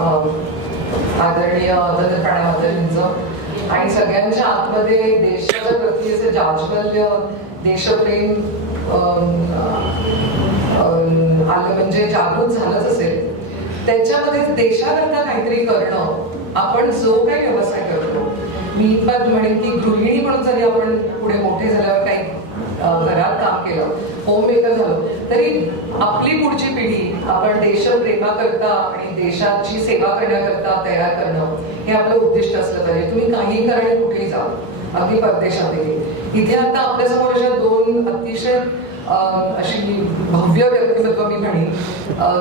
आदरणीय आदरणीय प्रणवाताजींचं आणि सगळ्यांच्या आतमध्ये देशाच्या प्रती असे जाज्वल्य देशप्रेम आलं म्हणजे जागृत झालंच असेल. त्याच्यामध्ये देशाकरता काहीतरी करणं, आपण जो काही व्यवसाय करतो, मी पण म्हणेन की गृहिणी म्हणून जरी आपण पुढे मोठे झाल्यावर काही घरात काम केलं, होम मेकर झालो, तरी आपली पुढची पिढी आपण देशप्रेमाकरता आणि देशाची सेवा करण्याकरता तयार करणं हे आपलं उद्दिष्ट असलं पाहिजे. तुम्ही काही करा आणि कुठेही जा, अगदी परदेशातही. इथे आता आपल्यासमोर अशा दोन अतिशय अशी भव्य व्यक्तिमत्व मी म्हणेन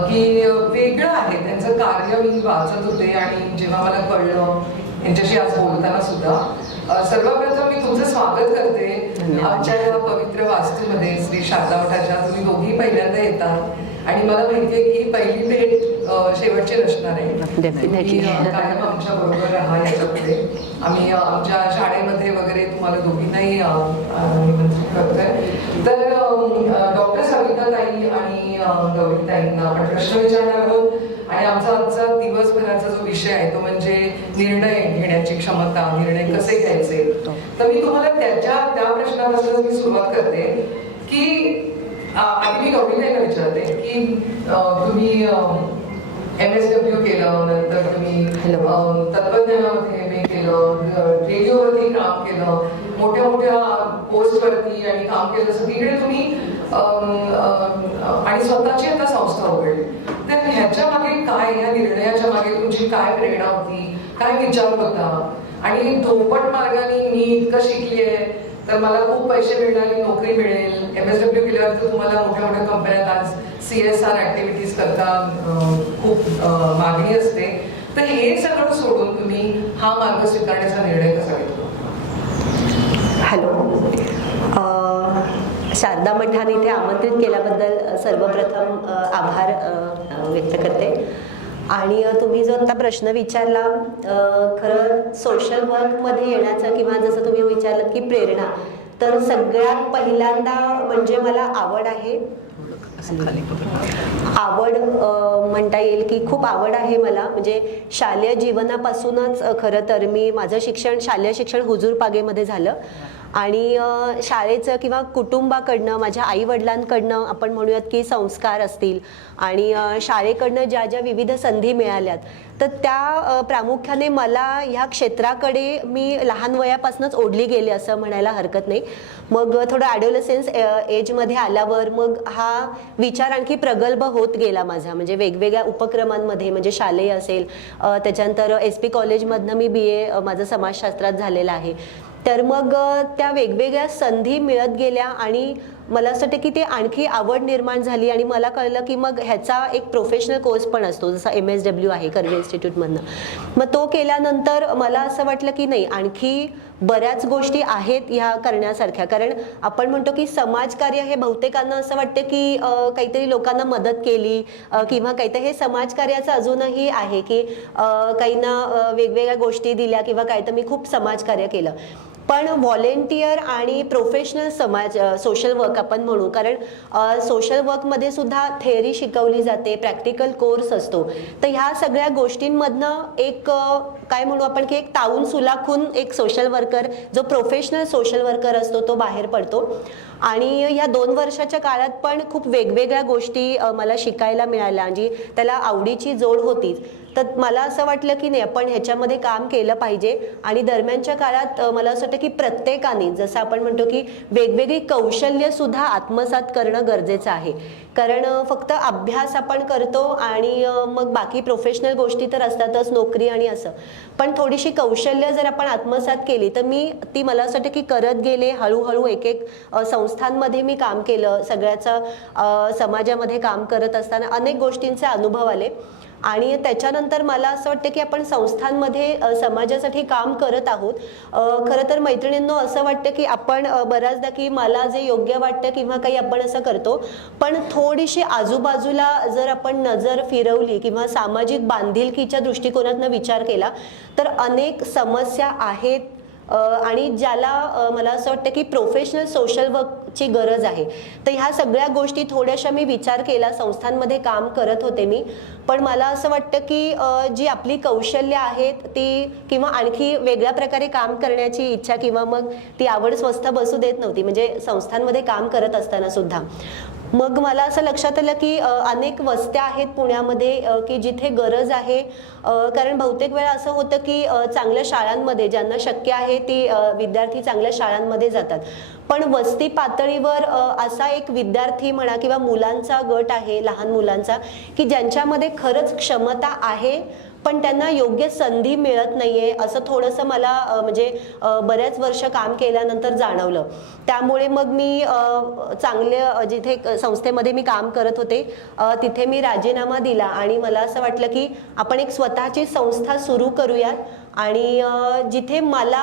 की वेगळं आहे त्यांचं कार्य. मी वाचत होते आणि जेव्हा मला कळलं यांच्याशी आज बोलताना सुद्धा, सर्वप्रथम मी तुमचं स्वागत करते आमच्या या पवित्र वास्तूमध्ये श्री शारदा मठाच्या. तुम्ही दोघी पहिल्यांदा येतात आणि मला माहितीये की ही पहिली भेट शेवटची नसणार आहे. कायम आमच्या बरोबर राहा याच्यापुढे. आम्ही आमच्या शाळेमध्ये वगैरे तुम्हाला दोघींनाही निमंत्रित करतोय. तर डॉक्टर सविताताई आणि गौरीताईंना आपण प्रश्न विचारणार आहोत आणि आमचा दिवसभराचा जो विषय आहे तो म्हणजे निर्णय घेण्याची क्षमता, निर्णय कसे घ्यायचे. तर मी तुम्हाला त्या प्रश्नापासून मी सुरुवात करते की आधी मी गौरीताईंना विचारते की तुम्ही MSW केलं, नंतर तुम्ही तत्वज्ञानामध्ये MA केलं, रेडिओवरती काम केलं, मोठ्या मोठ्या पोस्टवरती आणि काम केलं, सगळीकडे तुम्ही आणि स्वतःची आता संस्था उघडली. तर ह्याच्या मागे काय, ह्या निर्णयाच्या मागे तुमची काय प्रेरणा होती, काय विचार होता? आणि धोपट मार्गाने मी इतकं शिकलीये तर मला खूप पैसे मिळणार, नोकरी मिळेल, MSW केल्यावर तर तुम्हाला मोठ्या मोठ्या कंपन्यात आज CSR ऍक्टिव्हिटीज करता खूप मागणी असते. तर हे सगळं सोडून तुम्ही हा मार्ग स्वीकारण्याचा निर्णय कसा घेतला? हॅलो, शारदा मठाने इथे आमंत्रित केल्याबद्दल सर्वप्रथम आभार व्यक्त करते. आणि तुम्ही जो आता प्रश्न विचारला, खरं सोशल वर्कमध्ये येण्याचा किंवा जसं तुम्ही विचारलं की प्रेरणा, तर सगळ्यात पहिल्यांदा म्हणजे मला आवड आहे. आवड म्हणता येईल की खूप आवड आहे मला. म्हणजे शालेय जीवनापासूनच खरं तर मी माझं शिक्षण, शालेय शिक्षण हुजूर पागेमध्ये झालं आणि शाळेचं किंवा कुटुंबाकडनं, माझ्या आईवडिलांकडनं आपण म्हणूयात की संस्कार असतील आणि शाळेकडनं ज्या ज्या विविध संधी मिळाल्यात, तर त्या प्रामुख्याने मला ह्या क्षेत्राकडे मी लहान वयापासूनच ओढली गेले असं म्हणायला हरकत नाही. मग थोडं ॲडोलसन्स एजमध्ये आल्यावर मग हा विचार आणखी प्रगल्भ होत गेला माझा. म्हणजे वेगवेगळ्या उपक्रमांमध्ये, म्हणजे शालेय असेल, त्याच्यानंतर SP कॉलेजमधनं मी BA माझं समाजशास्त्रात झालेलं आहे. तर मग त्या वेगवेगळ्या संधी मिळत गेल्या आणि मला असं वाटतं की ते आणखी आवड निर्माण झाली आणि मला कळलं की मग ह्याचा एक प्रोफेशनल कोर्स पण असतो, जसा MSW आहे कर्वे इन्स्टिट्यूटमधनं. मग तो केल्यानंतर मला असं वाटलं की नाही, आणखी बऱ्याच गोष्टी आहेत ह्या करण्यासारख्या. कारण आपण म्हणतो की समाजकार्य हे बहुतेकांना असं वाटतं की काहीतरी लोकांना मदत केली किंवा काहीतरी, हे समाजकार्याचं अजूनही आहे की काहींना वेगवेगळ्या गोष्टी दिल्या किंवा काय, तर मी खूप समाजकार्य केलं. पण व्हॉलेंटियर आणि प्रोफेशनल सोशल वर्क आपण म्हणू, कारण सोशल वर्कमध्ये सुद्धा थेअरी शिकवली जाते, प्रॅक्टिकल कोर्स असतो. तर ह्या सगळ्या गोष्टींमधनं एक काय म्हणू आपण की एक ताऊन सुलाखून एक सोशल वर्कर, जो प्रोफेशनल सोशल वर्कर असतो, तो बाहेर पडतो. आणि ह्या 2 वर्षाच्या काळात पण खूप वेगवेगळ्या गोष्टी मला शिकायला मिळाल्या, जी त्याला आवडीची जोड होतीच. तर मला असं वाटलं की नाही, आपण ह्याच्यामध्ये काम केलं पाहिजे. आणि दरम्यानच्या काळात मला असं वाटतं की प्रत्येकाने, जसं आपण म्हणतो की वेगवेगळी कौशल्य सुद्धा आत्मसात करणं गरजेचं आहे. कारण फक्त अभ्यास आपण करतो आणि मग बाकी प्रोफेशनल गोष्टी तर असतातच, नोकरी आणि असं, पण थोडीशी कौशल्य जर आपण आत्मसात केली तर ती मला असं वाटतं की करत गेले. हळूहळू एक एक संस्थांमध्ये मी काम केलं, सगळ्याचा समाजामध्ये काम करत असताना अनेक गोष्टींचे अनुभव आले. आणि त्याच्यानंतर मला असं वाटतं की आपण संस्थांमध्ये समाजासाठी काम करत आहोत. खरं तर मैत्रिणींनो, असं वाटतं की आपण बऱ्याचदा की मला जे योग्य वाटतं किंवा काही आपण असं करतो, पण थोडीशी आजूबाजूला जर आपण नजर फिरवली किंवा सामाजिक बांधिलकीच्या दृष्टिकोनातून विचार केला तर अनेक समस्या आहेत आणि ज्याला मला असं वाटतं की प्रोफेशनल सोशल वर्कची गरज आहे. तर ह्या सगळ्या गोष्टी थोड्याशा मी विचार केला. संस्थांमध्ये काम करत होते मी, पण मला असं वाटतं की जी आपली कौशल्य आहेत ती किंवा आणखी वेगळ्या प्रकारे काम करण्याची इच्छा किंवा मग ती आवड स्वस्थ बसू देत नव्हती, म्हणजे संस्थांमध्ये काम करत असताना सुद्धा. मग मला असं लक्षात आलं की अनेक वस्त्या आहेत पुण्यामध्ये की जिथे गरज आहे. कारण बहुतेक वेळा असं होतं की चांगल्या शाळांमध्ये ज्यांना शक्य आहे ती विद्यार्थी चांगल्या शाळांमध्ये जातात, पण वस्ती पातळीवर असा एक विद्यार्थी म्हणा किंवा मुलांचा गट आहे, लहान मुलांचा, की ज्यांच्यामध्ये खरंच क्षमता आहे पण त्यांना योग्य संधी मिळत नाहीये, असं थोडंसं मला म्हणजे बऱ्याच वर्ष काम केल्यानंतर जाणवलं. त्यामुळे मग मी चांगले जिथे संस्थेमध्ये मी काम करत होते तिथे मी राजीनामा दिला आणि मला असं वाटलं की आपण एक स्वतःची संस्था सुरू करूयात आणि जिथे मला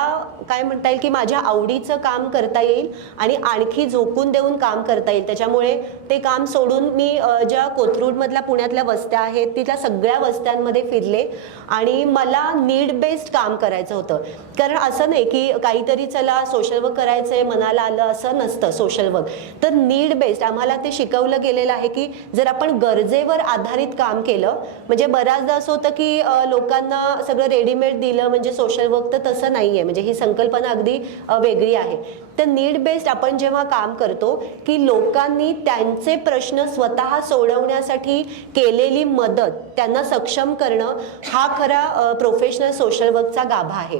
काय म्हणता येईल की माझ्या आवडीचं काम करता येईल आणि आणखी झोकून देऊन काम करता येईल. त्याच्यामुळे ते काम सोडून मी ज्या कोथरूडमधल्या पुण्यातल्या वस्त्या आहेत तिथल्या सगळ्या वस्त्यांमध्ये फिरले आणि मला नीड बेस्ड काम करायचं होतं. कारण असं नाही की काहीतरी चला सोशल वर्क करायचंय मनाला आलं असं नसतं सोशल वर्क. तर नीड बेस्ड आम्हाला ते शिकवलं गेलेलं आहे की जर आपण गरजेवर आधारित काम केलं, म्हणजे बऱ्याचदा असं होतं की लोकांना सगळं रेडीमेड दिलं म्हणजे सोशल वर्क, तर तसं नाहीये. म्हणजे ही संकल्पना अगदी वेगळी आहे. तर नीड बेस्ड आपण जेव्हा काम करतो की लोकांनी त्यांचे प्रश्न स्वतः सोडवण्यासाठी केलेली मदत त्यांना सक्षम करणं हा खरा प्रोफेशनल सोशल वर्कचा गाभा आहे.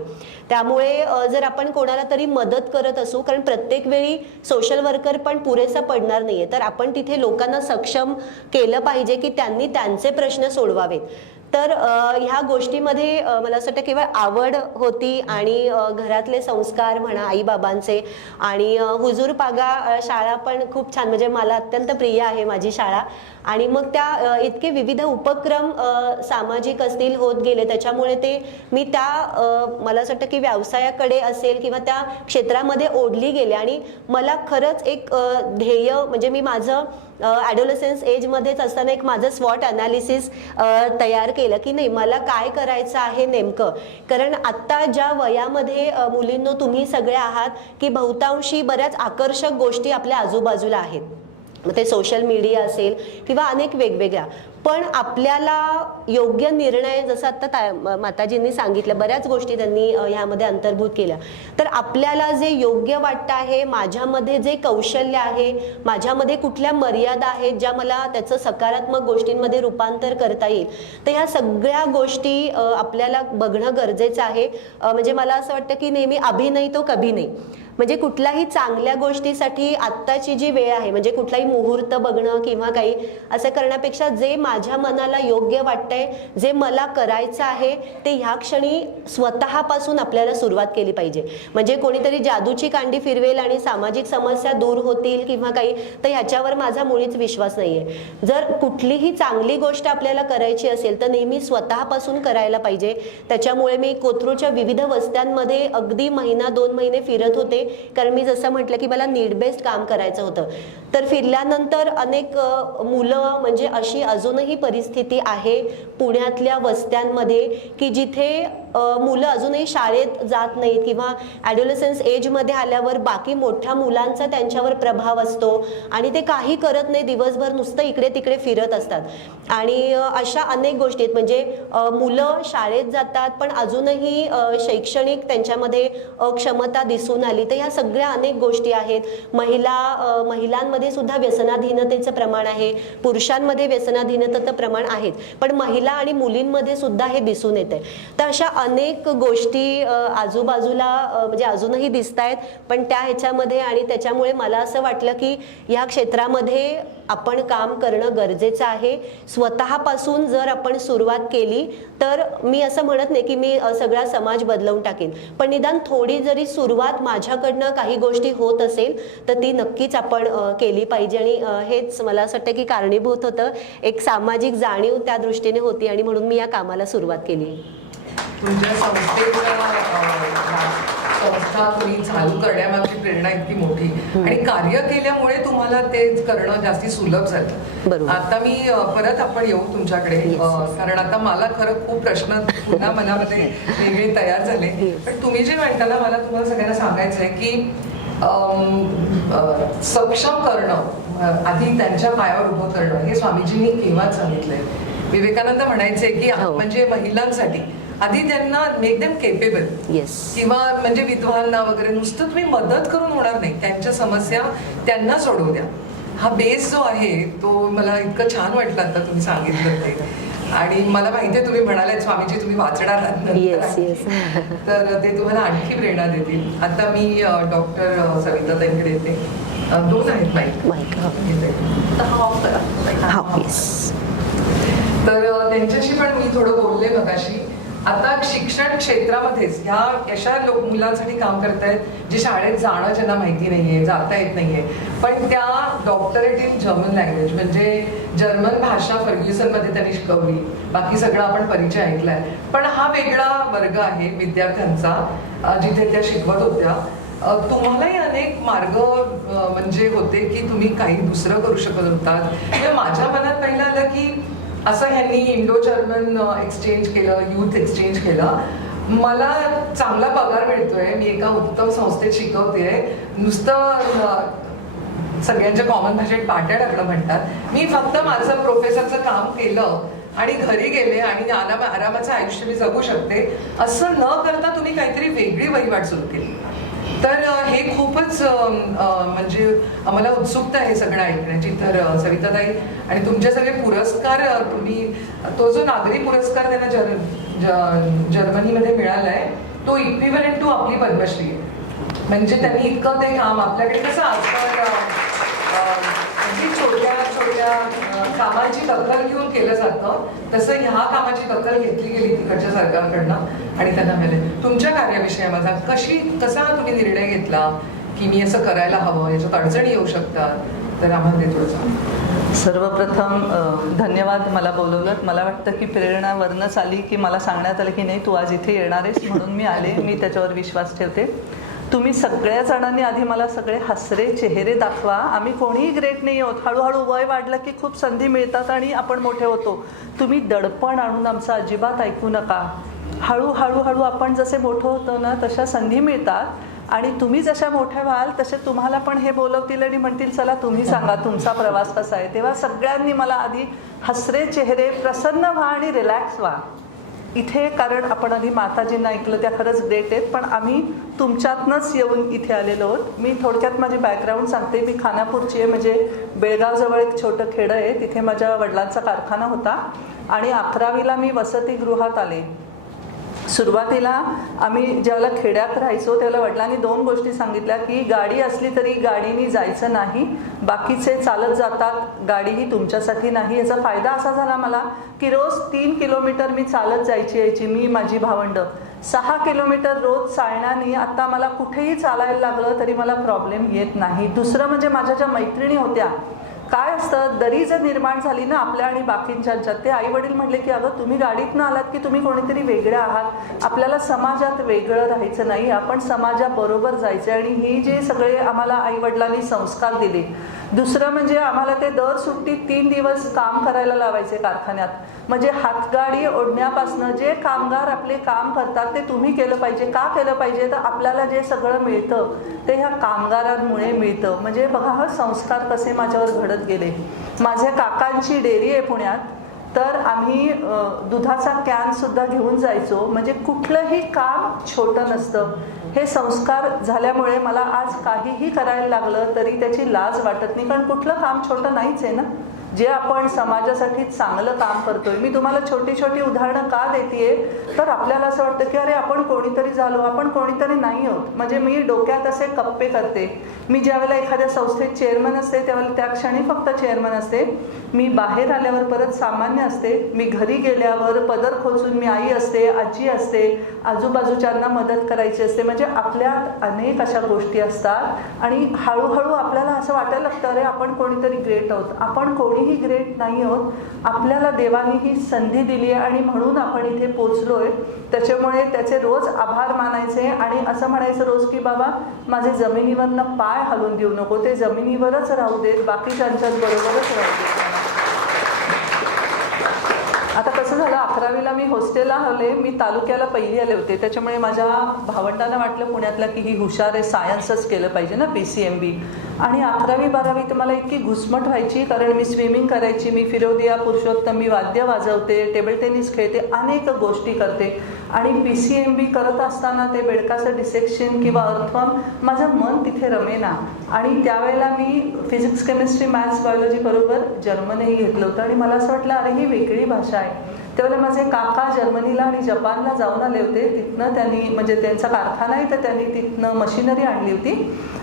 त्यामुळे जर आपण कोणाला तरी मदत करत असू, कारण प्रत्येक वेळी सोशल वर्कर पण पुरेसा पडणार नाहीये, तर आपण तिथे लोकांना सक्षम केलं पाहिजे की त्यांनी त्यांचे प्रश्न सोडवावेत. तर ह्या गोष्टीमध्ये मला असं वाटतं केवळ आवड होती आणि घरातले संस्कार म्हणा आईबाबांचे आणि हुजूर पागा शाळा पण खूप छान, म्हणजे मला अत्यंत प्रिय आहे माझी शाळा. आणि मग त्या इतके विविध उपक्रम सामाजिक असतील होत गेले, त्याच्यामुळे ते मी त्या मला असं वाटतं की व्यवसायाकडे असेल किंवा त्या क्षेत्रामध्ये ओढली गेले आणि मला खरंच एक ध्येय, म्हणजे मी माझं ॲडोलसन्स एजमध्येच असताना एक माझं स्वॉट अनालिसिस तयार केलं की नाही मला काय करायचं आहे नेमकं. कारण आत्ता ज्या वयामध्ये मुलींनो तुम्ही सगळे आहात की बहुतांशी बऱ्याच आकर्षक गोष्टी आपल्या आजूबाजूला आहेत, मग ते सोशल मीडिया असेल किंवा अनेक वेगवेगळ्या, पण आपल्याला योग्य निर्णय, जसं आत्ता माताजींनी सांगितलं बऱ्याच गोष्टी त्यांनी ह्यामध्ये अंतर्भूत केल्या, तर आपल्याला जे योग्य वाटतं आहे, माझ्यामध्ये जे कौशल्य आहे, माझ्यामध्ये कुठल्या मर्यादा आहेत ज्या मला त्याचं सकारात्मक गोष्टींमध्ये रूपांतर करता येईल, तर ह्या सगळ्या गोष्टी आपल्याला बघणं गरजेचं आहे. म्हणजे मला असं वाटतं की नेहमी अभी नाही तो कभी नाही, म्हणजे कुठल्याही चांगल्या गोष्टीसाठी आत्ताची जी वेळ आहे, म्हणजे कुठलाही मुहूर्त बघणं किंवा काही असं करण्यापेक्षा जे माझ्या मनाला योग्य वाटतंय, जे मला करायचं आहे ते ह्या क्षणी स्वतःपासून आपल्याला सुरुवात केली पाहिजे. म्हणजे कोणीतरी जादूची कांडी फिरवेल आणि सामाजिक समस्या दूर होतील किंवा काही, तर ह्याच्यावर माझा मुळीच विश्वास नाहीये. जर कुठलीही चांगली गोष्ट आपल्याला करायची असेल तर नेहमी स्वतःपासून करायला पाहिजे. त्याच्यामुळे मी कोथरूडच्या विविध वस्त्यांमध्ये अगदी महिना 2 महिने फिरत होते, कारण मी जसं म्हटलं की मला नीड बेस्ड काम करायचं होतं. तर फिरल्यानंतर अनेक मुलं, म्हणजे अशी अजूनही परिस्थिती आहे पुण्यातल्या वस्त्यांमध्ये की जिथे मुलं अजूनही शाळेत जात नाहीत किंवा ॲडोलसन्स एजमध्ये आल्यावर बाकी मोठ्या मुलांचा त्यांच्यावर प्रभाव असतो आणि ते काही करत नाही, दिवसभर नुसतं इकडे तिकडे फिरत असतात. आणि अशा अनेक गोष्टी आहेत, म्हणजे मुलं शाळेत जातात पण अजूनही शैक्षणिक त्यांच्यामध्ये क्षमता दिसून आली, तर ह्या सगळ्या अनेक गोष्टी आहेत. महिलांमध्ये सुद्धा व्यसनाधीनतेचं प्रमाण आहे, पुरुषांमध्ये व्यसनाधीनतेचं प्रमाण आहे, पण महिला आणि मुलींमध्ये सुद्धा हे दिसून येते. तर अशा अनेक गोष्टी आजूबाजूला म्हणजे अजूनही दिसत आहेत, पण त्या ह्याच्यामध्ये आणि त्याच्यामुळे मला असं वाटलं की ह्या क्षेत्रामध्ये आपण काम करणं गरजेचं आहे. स्वतःपासून जर आपण सुरुवात केली तर मी असं म्हणत नाही की मी सगळा समाज बदलवून टाकेन, पण निदान थोडी जरी सुरुवात माझ्याकडनं काही गोष्टी होत असेल तर ती नक्कीच आपण केली पाहिजे. आणि हेच मला असं वाटतं की कारणीभूत होतं, एक सामाजिक जाणीव त्या दृष्टीने होती आणि म्हणून मी या कामाला सुरुवात केली. तुमच्या संस्थेच्या संस्था तुम्ही चालू करण्यामागची प्रेरणा इतकी मोठी आणि कार्य केल्यामुळे तुम्हाला ते करणं जास्ती सुलभ झालं. बरोबर. आता मी परत आपण येऊ तुमच्याकडे, कारण आता मला खरं खूप प्रश्न पुन्हा मनामध्ये वेगळे तयार झाले. पण तुम्ही जे म्हणता ना, मला तुम्हाला सगळ्यांना सांगायचं आहे की सक्षम करणं, आधी त्यांच्या पायावर उभं करणं, हे स्वामीजींनी केव्हाच सांगितलंय. विवेकानंद म्हणायचे की म्हणजे महिलांसाठी आधी त्यांना मेक देम केपेबल, किंवा म्हणजे विद्वांना वगैरे नुसतं तुम्ही मदत करून होणार नाही, त्यांच्या समस्या त्यांना सोडवू द्या. हा बेस जो आहे तो मला इतकं छान वाटलं आता तुम्ही सांगितलं ते. आणि मला माहितीये तुम्ही म्हणाले स्वामीजी तुम्ही वाचणार आहात नंतर. तर ते तुम्हाला आणखी प्रेरणा देतील. आता मी डॉक्टर सविता ताईंकडे येते. 2 आहेत माईक. तर त्यांच्याशी पण मी थोडं बोलले मगाशी. आता शिक्षण क्षेत्रामध्येच ह्या अशा मुलांसाठी काम करतायत जे शाळेत जाणं ज्यांना माहिती नाहीये, जाता येत नाहीये, पण त्या डॉक्टरेट इन जर्मन लँग्वेज म्हणजे जर्मन भाषा फर्ग्युसन मध्ये त्यांनी शिकवली. बाकी सगळं आपण परिचय ऐकलाय, पण हा वेगळा वर्ग आहे विद्यार्थ्यांचा जिथे त्या शिकवत होत्या. तुम्हालाही अनेक मार्ग म्हणजे होते की तुम्ही काही दुसरं करू शकत होतात. म्हणजे माझ्या मनात पहिलं आलं की असं ह्यांनी इंडो जर्मन एक्सचेंज केलं, युथ एक्सचेंज केलं, मला चांगला पगार मिळतोय, मी एका उत्तम संस्थेत शिकवतेय, नुसतं सगळ्यांच्या कॉमन भाषेत पाट्या टाकणं म्हणतात, मी फक्त माझं प्रोफेसरचं काम केलं आणि घरी गेले आणि आरामाचं आयुष्य मी जगू शकते, असं न करता तुम्ही काहीतरी वेगळी वहिवाट सुरू केली. तर हे खूपच म्हणजे आम्हाला उत्सुकता आहे सगळं ऐकण्याची. तर सविताताई, आणि तुमचे सगळे पुरस्कार, तुम्ही तो जो नागरी पुरस्कार त्यांना जर्मनीमध्ये मिळालाय तो इक्विव्हलंट टू आपली पद्मश्री आहे. म्हणजे त्यांनी इतकं ते काम, आपल्याकडे कसं आजकाल छोट्या छोट्या कामाची दखल घेऊन केलं जातं, तसं ह्या कामाची दखल घेतली गेली तिकडच्या सरकारकडनं आणि त्यांना मिळाले. तुमच्या कार्याविषयी माझा कसा तुम्ही निर्णय घेतला की मी असं करायला हवं, याच्यात अडचणी येऊ शकतात, तर आम्हाला ते थोडंसं. सर्वप्रथम धन्यवाद मला बोलवलं. मला वाटतं की प्रेरणा वरनच आली की मला सांगण्यात आलं की नाही तू आज इथे येणार आहेस म्हणून मी आले. मी त्याच्यावर विश्वास ठेवते. तुम्ही सगळ्या जणांनी आधी मला सगळे हसरे चेहरे दाखवा. आम्ही कोणीही ग्रेट नाही आहोत. हळूहळू वय वाढलं की खूप संधी मिळतात आणि आपण मोठे होतो. तुम्ही दडपण आणून आमचं अजिबात ऐकू नका. हळूहळू आपण जसे मोठं होतो ना तशा संधी मिळतात आणि तुम्ही जशा मोठ्या व्हाल तसे तुम्हाला पण हे बोलवतील आणि म्हणतील चला तुम्ही सांगा तुमचा प्रवास कसा आहे. तेव्हा सगळ्यांनी मला आधी हसरे चेहरे, प्रसन्न व्हा आणि रिलॅक्स व्हा इथे. कारण आपण आधी माताजींना ऐकलं, त्या खरंच ग्रेट आहेत, पण आम्ही तुमच्यातनंच येऊन इथे आलेलो आहोत. मी थोडक्यात माझी बॅकग्राऊंड सांगते. मी खानापूरची आहे, म्हणजे बेळगावजवळ एक छोटं खेडं आहे. तिथे माझ्या वडिलांचा कारखाना होता आणि 11वीला मी वसतिगृहात आले. सुरुवातीला आम्ही ज्यावेळेला खेड्यात राहायचो त्यावेळेला वडिलांनी 2 गोष्टी सांगितल्या की गाडी असली तरी गाडीने जायचं नाही, बाकीचे चालत जातात, गाडी ही तुमच्यासाठी नाही. याचा फायदा असा झाला मला की रोज 3 किलोमीटर मी चालत जायची यायची, मी माझी भावंडं. 6 किलोमीटर रोज चालण्याने आता मला कुठेही चालायला लागलं तरी मला प्रॉब्लेम येत नाही. दुसरं म्हणजे माझ्या ज्या मैत्रिणी होत्या, काय असतं दरी जर निर्माण झाली ना आपल्या आणि बाकींच्या, ते आई वडील म्हटले की अगं तुम्ही गाडीतनं आलात की तुम्ही कोणीतरी वेगळ्या आहात, आपल्याला समाजात वेगळं राहायचं नाही, आपण समाजाबरोबर जायचं. आणि हे जे सगळे आम्हाला आई वडिलांनी संस्कार दिले. दुसरं म्हणजे आम्हाला ते दर सुट्टीत 3 दिवस काम करायला लावायचे कारखान्यात. म्हणजे हातगाडी ओढण्यापासनं जे कामगार आपले काम करतात ते तुम्ही केलं पाहिजे. का केलं पाहिजे तर आपल्याला जे सगळं मिळतं ते ह्या कामगारांमुळे मिळतं. म्हणजे बघा हा संस्कार कसे माझ्यावर घडत गेले. माझ्या काकांची डेअरी आहे पुण्यात, तर आम्ही दुधाचा कॅन सुद्धा घेऊन जायचो. म्हणजे कुठलंही काम छोटं नसतं. हे संस्कार झाल्यामुळे मला आज काहीही करायला लागलं तरी त्याची लाज वाटत नाही, कारण कुठलं काम छोटं नाहीच आहे ना. जे आपण समाजासाठी चांगलं काम करतोय. मी तुम्हाला छोटी छोटी उदाहरणं का देतेय तर आपल्याला असं वाटतं की अरे आपण कोणीतरी झालो, आपण कोणीतरी नाही आहोत. म्हणजे मी डोक्यात असे कप्पे करते. मी ज्यावेळेला एखाद्या संस्थेत चेअरमन असते त्यावेळेला त्या क्षणी फक्त चेअरमन असते. मी बाहेर आल्यावर परत सामान्य असते. मी घरी गेल्यावर पदर खोचून मी आई असते, आजी असते, आजूबाजूच्यांना मदत करायची असते. म्हणजे आपल्यात अनेक अशा गोष्टी असतात आणि हळूहळू आपल्याला असं वाटायला लागतं अरे आपण कोणीतरी ग्रेट आहोत. आपण कोणीही कोणीही ग्रेट नाही आहोत. आपल्याला देवाने ही संधी दिली आहे आणि म्हणून आपण इथे पोचलोय. त्याच्यामुळे त्याचे रोज आभार मानायचे आणि असं म्हणायचं रोज की बाबा माझे जमिनीवरनं पाय हलवून देऊ नको, ते जमिनीवरच राहू देत, बाकीच्यांच्याच बरोबरच राहू देत. आता कसं झालं, 11वीला मी हॉस्टेलला आले, मी तालुक्याला पहिली आले होते. त्याच्यामुळे माझ्या भावंडांना वाटलं पुण्यातल्या की ही हुशार आहे, सायन्सच केलं पाहिजे ना, PCMB. आणि 11वी 12वी तर मला इतकी घुसमट व्हायची, कारण मी स्विमिंग करायची, मी फिरोदिया पुरुषोत्तम, मी वाद्य वाजवते, टेबल टेनिस खेळते, अनेक गोष्टी करते. आणि PCMB करत असताना ते बेडकाचं डिसेक्शन किंवा अर्थवर्म, माझं मन तिथे रमेना. आणि त्यावेळेला मी फिजिक्स केमिस्ट्री मॅथ्स बायोलॉजी बरोबर जर्मनही घेतलं होतं. आणि मला असं वाटलं अरे ही वेगळी भाषा आहे. त्यावेळेला माझे काका जर्मनीला आणि जपानला जाऊन आले होते. तिथनं त्यांनी, म्हणजे त्यांचा कारखाना आहे तर त्यांनी तिथनं मशिनरी आणली होती.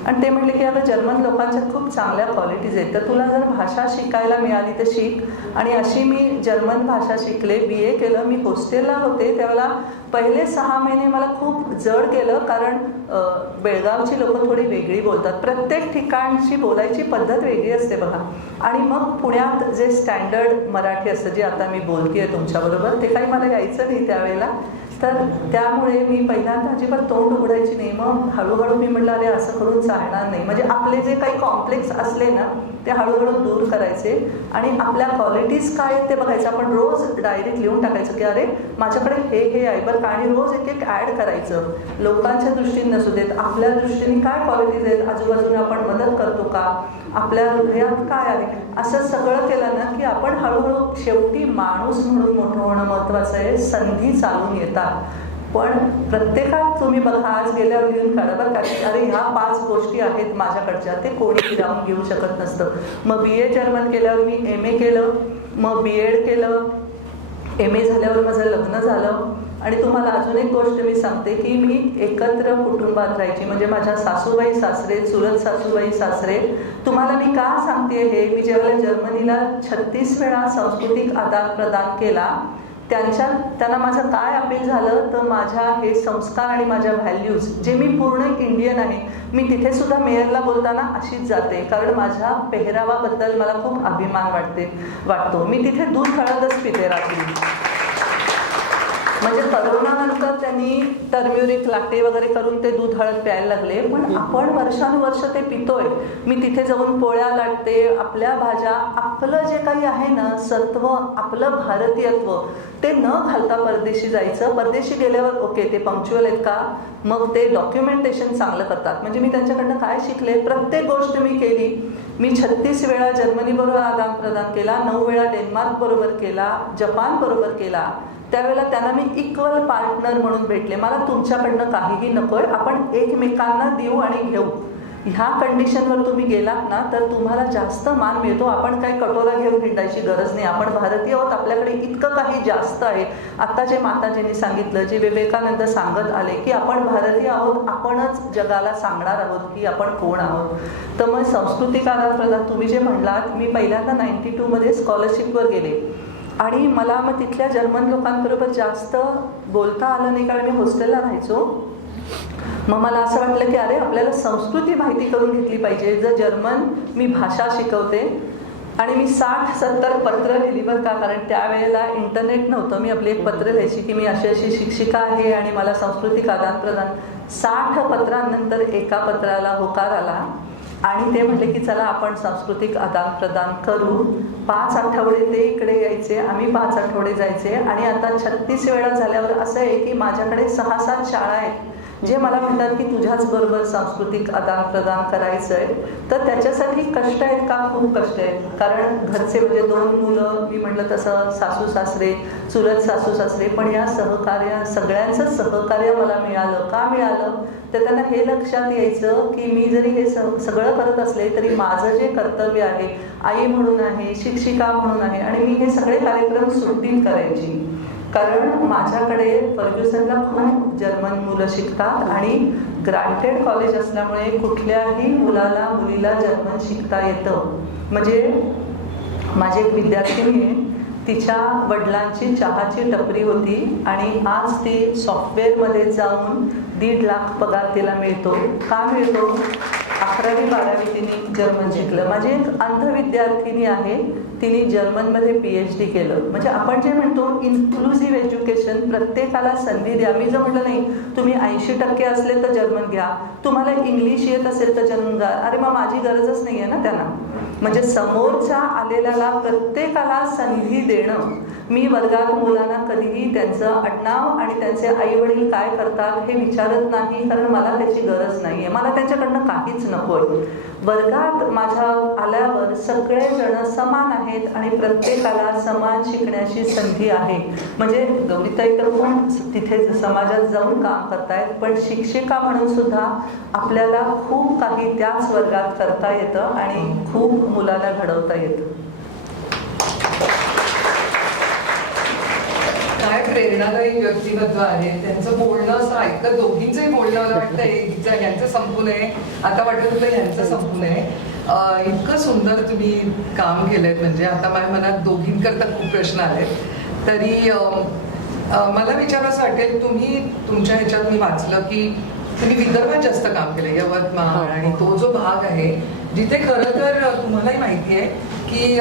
आणि ते म्हटले की अगं जर्मन लोकांच्यात खूप चांगल्या क्वालिटीज आहेत, तर तुला जर भाषा शिकायला मिळाली तर शिक. आणि अशी मी जर्मन भाषा शिकले, BA केलं. मी हॉस्टेलला होते त्यावेळेला पहिले 6 महिने मला खूप जड गेलं, कारण बेळगावची लोकं थोडी वेगळी बोलतात, प्रत्येक ठिकाणची बोलायची पद्धत वेगळी असते बघा. आणि मग पुण्यात जे स्टँडर्ड मराठी असतं, जे आता मी बोलतेय तुमच्याबरोबर, ते काही मला यायचं नाही त्यावेळेला. तर त्यामुळे मी पहिल्यांदा अजिबात तोंड उघडायची नाही. मग हळूहळू मी म्हटलं अरे असं करून चालणार नाही. म्हणजे आपले जे काही कॉम्प्लेक्स असले ना ते हळूहळू दूर करायचे आणि आपल्या क्वालिटीज काय आहेत ते बघायचं. आपण रोज डायरीत लिहून टाकायचं की अरे माझ्याकडे हे आहे बरं का, आणि रोज एक एक ॲड करायचं. लोकांच्या दृष्टीने नसू देत, आपल्या दृष्टीने काय क्वालिटीज आहेत, आजूबाजूला आपण मदत करतो का, आपल्या हृदयात काय आहे, असं सगळं केलं ना की आपण हळूहळू शेवटी माणूस म्हणून मोठं होणं महत्त्वाचं आहे. संधी चालून येतात, पण प्रत्येकात तुम्ही बघा आज गेल्यावर लिहून काढा बरं का, अरे ह्या 5 गोष्टी आहेत माझ्याकडच्या, ते कोणी जाऊन घेऊ शकत नसतं. मग BA जर्मन केल्यावर मी MA केलं, मग BEd केलं, MA झाल्यावर माझं लग्न झालं. आणि तुम्हाला अजून एक गोष्ट मी सांगते की मी एकत्र कुटुंबात राहायची, म्हणजे माझ्या सासूबाई सासरे, चुलत सासूबाई सासरे. तुम्हाला मी का सांगते हे, मी जेव्हा जर्मनीला 36 वेळा सांस्कृतिक आदान प्रदान केला, त्यांना माझं काय अपील झालं तर माझ्या हे संस्कार आणि माझ्या व्हॅल्यूज, जे मी पूर्ण इंडियन आहे, मी तिथे सुद्धा मेयरला बोलताना अशीच जाते, कारण माझ्या पेहरावाबद्दल मला खूप अभिमान वाटतो. मी तिथे दूध हळदच पिते रात्री. म्हणजे करोनानंतर त्यांनी टर्म्युरिक लाटे वगैरे करून ते दूध हळद प्यायला लागले, पण आपण वर्षानुवर्ष ते पितोय. मी तिथे जाऊन पोळ्या लाटते, आपल्या भाज्या, आपलं जे काही आहे ना सत्व, आपलं भारतीयत्व, ते न घालता परदेशी जायचं. परदेशी गेल्यावर ओके ते पंक्च्युअल आहेत का, मग ते डॉक्युमेंटेशन चांगलं करतात. म्हणजे मी त्यांच्याकडनं काय शिकले, प्रत्येक गोष्ट मी केली. मी 36 वेळा जर्मनीबरोबर आदान प्रदान केला, 9 वेळा डेन्मार्क बरोबर केला, जपान बरोबर केला. त्यावेळेला त्यांना मी इक्वल पार्टनर म्हणून भेटले. मला तुमच्याकडनं काहीही नकोय, आपण एकमेकांना देऊ आणि घेऊ. ह्या कंडिशनवर तुम्ही गेलात ना तर तुम्हाला जास्त मान मिळतो. आपण काही कटोरा घेऊन हिंडायची गरज नाही. आपण भारतीय आहोत, आपल्याकडे इतकं काही जास्त आहे. आता जे माताजींनी सांगितलं, जे विवेकानंद सांगत आले की आपण भारतीय आहोत, आपणच जगाला सांगणार आहोत की आपण कोण आहोत. तर मग सांस्कृतिक आदान प्रदान तुम्ही जे म्हणलात, मी पहिल्यांदा 92 मध्ये स्कॉलरशिपवर गेले आणि मला मग तिथल्या जर्मन लोकांबरोबर जास्त बोलता आलं नाही, कारण मी हॉस्टेलला राहायचो. मग मला असं वाटलं की अरे आपल्याला संस्कृती माहिती करून घेतली पाहिजे. जर जर्मन मी भाषा शिकवते आणि मी 60-70 पत्र लिहिली बरं का, कारण त्यावेळेला इंटरनेट नव्हतं. मी आपले एक पत्र लिहायची की मी अशी अशी शिक्षिका आहे आणि मला सांस्कृतिक आदान प्रदान. 60 पत्रांनंतर एका पत्राला होकार आला आणि ते म्हटले की चला आपण सांस्कृतिक आदान प्रदान करू. 5 आठवडे ते इकडे यायचे, आम्ही 5 आठवडे जायचे. आणि आता 36 वेळा झाल्यावर असं आहे की माझ्याकडे 6-7 शाळा आहेत जे मला म्हणतात की तुझ्याच बरोबर सांस्कृतिक आदान प्रदान करायचं आहे. तर त्याच्यासाठी कष्ट आहेत का, खूप कष्ट आहेत. कारण घरचे म्हणजे 2 मुलं, मी म्हटलं तसं सासू सासरे, चुलत सासू सासरे, पण या सगळ्यांचं सहकार्य मला मिळालं. का मिळालं तर त्यांना हे लक्षात यायचं की मी जरी हे सगळं करत असले तरी माझं जे कर्तव्य आहे, आई म्हणून आहे, शिक्षिका म्हणून आहे, आणि मी हे सगळे कार्यक्रम सुट्टीत करायची. कारण माझ्याकडे फर्ग्युसनला खूप जर्मन मुलं शिकतात आणि ग्रांटेड कॉलेज असल्यामुळे कुठल्याही मुलीला जर्मन शिकता येतं. म्हणजे माझी एक विद्यार्थिनी आहे, तिच्या वडिलांची चहाची टपरी होती आणि आज ती सॉफ्टवेअरमध्ये जाऊन 1.5 लाख पगार तिला मिळतो. का मिळतो? 11वी 12वी तिने जर्मन शिकलं. माझी एक अंध विद्यार्थिनी आहे, तिने जर्मनमध्ये PhD केलं. म्हणजे आपण जे म्हणतो इन्क्लुझिव्ह एज्युकेशन, प्रत्येकाला संधी द्या. मी जर म्हटलं नाही तुम्ही 80% असले तर जर्मन घ्या, तुम्हाला इंग्लिश येत असेल तर जर्मन घ्या, अरे मग माझी गरजच नाही आहे ना त्यांना. म्हणजे समोरच्या आलेल्याला प्रत्येकाला संधी देणं. मी वर्गात मुलांना कधीही त्यांचं आडनाव आणि त्यांचे आई वडील काय करतात हे विचारत नाही, कारण मला त्याची गरज नाही आहे, मला त्यांच्याकडनं काहीच नको आहे. वर्गात माझ्या आल्यावर सगळेजण समान आहेत आणि प्रत्येकाला समान शिकण्याची संधी आहे. म्हणजे गौरीताई तर पण तिथे समाजात जाऊन काम करतायत, पण शिक्षिका म्हणून सुद्धा आपल्याला खूप काही त्याच वर्गात करता येतं आणि खूप मुलाला घडवता येतं. काय प्रेरणादायी व्यक्तिमत्व आहे त्यांचं. बोलणं असं ऐकलं, दोघींचंही बोलणं मला वाटतं यांचं संपू नये, आता वाटत होतं यांचं संपू नये. इतकं सुंदर तुम्ही काम केलंय. म्हणजे आता माझ्या मनात दोघींकरता खूप प्रश्न आलेत. तरी मला विचारायचं वाटेल, तुम्ही तुमच्या ह्याच्यात मी वाचलं की तुम्ही विदर्भात जास्त काम केलं, यवतमाळ आणि तो जो भाग आहे जिथे खरं तर तुम्हालाही माहिती आहे की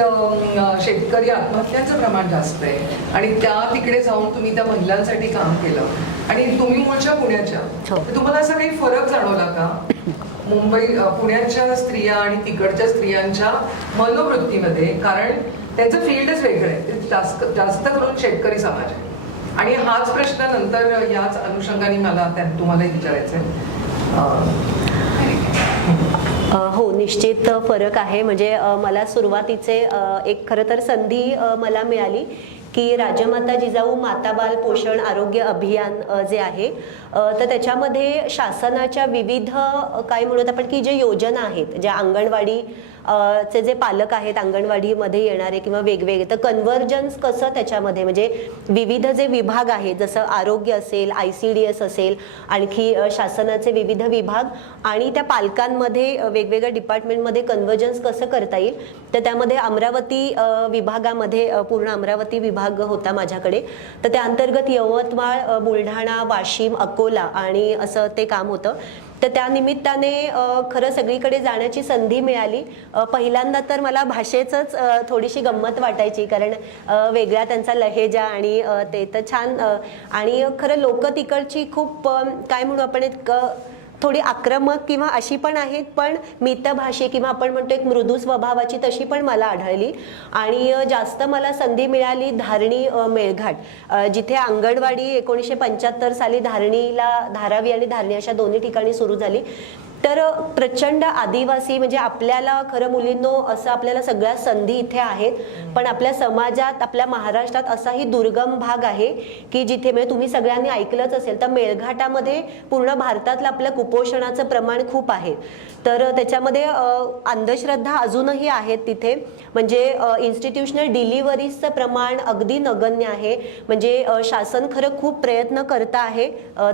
शेतकरी आत्महत्यांचं प्रमाण जास्त आहे आणि त्या तिकडे जाऊन तुम्ही त्या महिलांसाठी काम केलं आणि तुम्ही मूळच्या पुण्याच्या, तर तुम्हाला असा काही फरक जाणवला का मुंबई पुण्याच्या स्त्रिया आणि तिकडच्या स्त्रियांच्या मनोवृत्तीमध्ये? कारण त्यांचं फील्डच वेगळं आहे, ते जास्त करून शेतकरी समाज आहे. आणि हाच प्रश्न नंतर याच अनुषंगाने मला तुम्हालाही विचारायचं आहे. हो, निश्चित फरक आहे. म्हणजे मला सुरुवातीचे एक खरं तर संधी मला मिळाली की राजमाता जिजाऊ माता बाल पोषण आरोग्य अभियान जे आहे, तर त्याच्यामध्ये शासनाच्या विविध काय म्हणत आपण की जे योजना आहेत, ज्या अंगणवाडी चे जे पालक आहेत अंगणवाडीमध्ये येणारे किंवा वेगवेगळे, तर कन्व्हर्जन्स कसं त्याच्यामध्ये म्हणजे विविध जे विभाग आहेत, जसं आरोग्य असेल, ICDS असेल, आणखी शासनाचे विविध विभाग आणि त्या पालकांमध्ये वेगवेगळ्या डिपार्टमेंटमध्ये कन्व्हर्जन्स कसं करता येईल. तर त्यामध्ये अमरावती विभागामध्ये पूर्ण अमरावती विभाग होता माझ्याकडे, तर त्या अंतर्गत यवतमाळ, बुलढाणा, वाशिम, अकोला आणि असं ते काम होतं. तर त्या निमित्ताने खरं सगळीकडे जाण्याची संधी मिळाली. पहिल्यांदा तर मला भाषेचंच थोडीशी गंमत वाटायची, कारण वेगळा त्यांचा लहेजा आणि ते तर छान. आणि खरं लोक तिकडची खूप काय म्हणू आपण एक थोडी आक्रमक किंवा अशी पण आहेत, पण मितभाषी किंवा आपण म्हणतो एक मृदू स्वभावाची तशी पण मला आढळली. आणि जास्त मला संधी मिळाली धारणी मेळघाट, जिथे अंगणवाडी 1975 साली धारावी आणि धारणी अशा दोन्ही ठिकाणी सुरू झाली. तर प्रचंड आदिवासी, म्हणजे आपल्याला खरं मुलींनो असं आपल्याला सगळ्या संधी इथे आहेत, पण आपल्या समाजात आपल्या महाराष्ट्रात असाही दुर्गम भाग आहे की जिथे म्हणजे तुम्ही सगळ्यांनी ऐकलंच असेल तर मेळघाटामध्ये पूर्ण भारतातलं आपलं कुपोषणाचं प्रमाण खूप आहे. तर त्याच्यामध्ये अंधश्रद्धा अजूनही आहेत तिथे. म्हणजे इन्स्टिट्यूशनल डिलिव्हरीजचं प्रमाण अगदी नगण्य आहे. म्हणजे शासन खरं खूप प्रयत्न करत आहे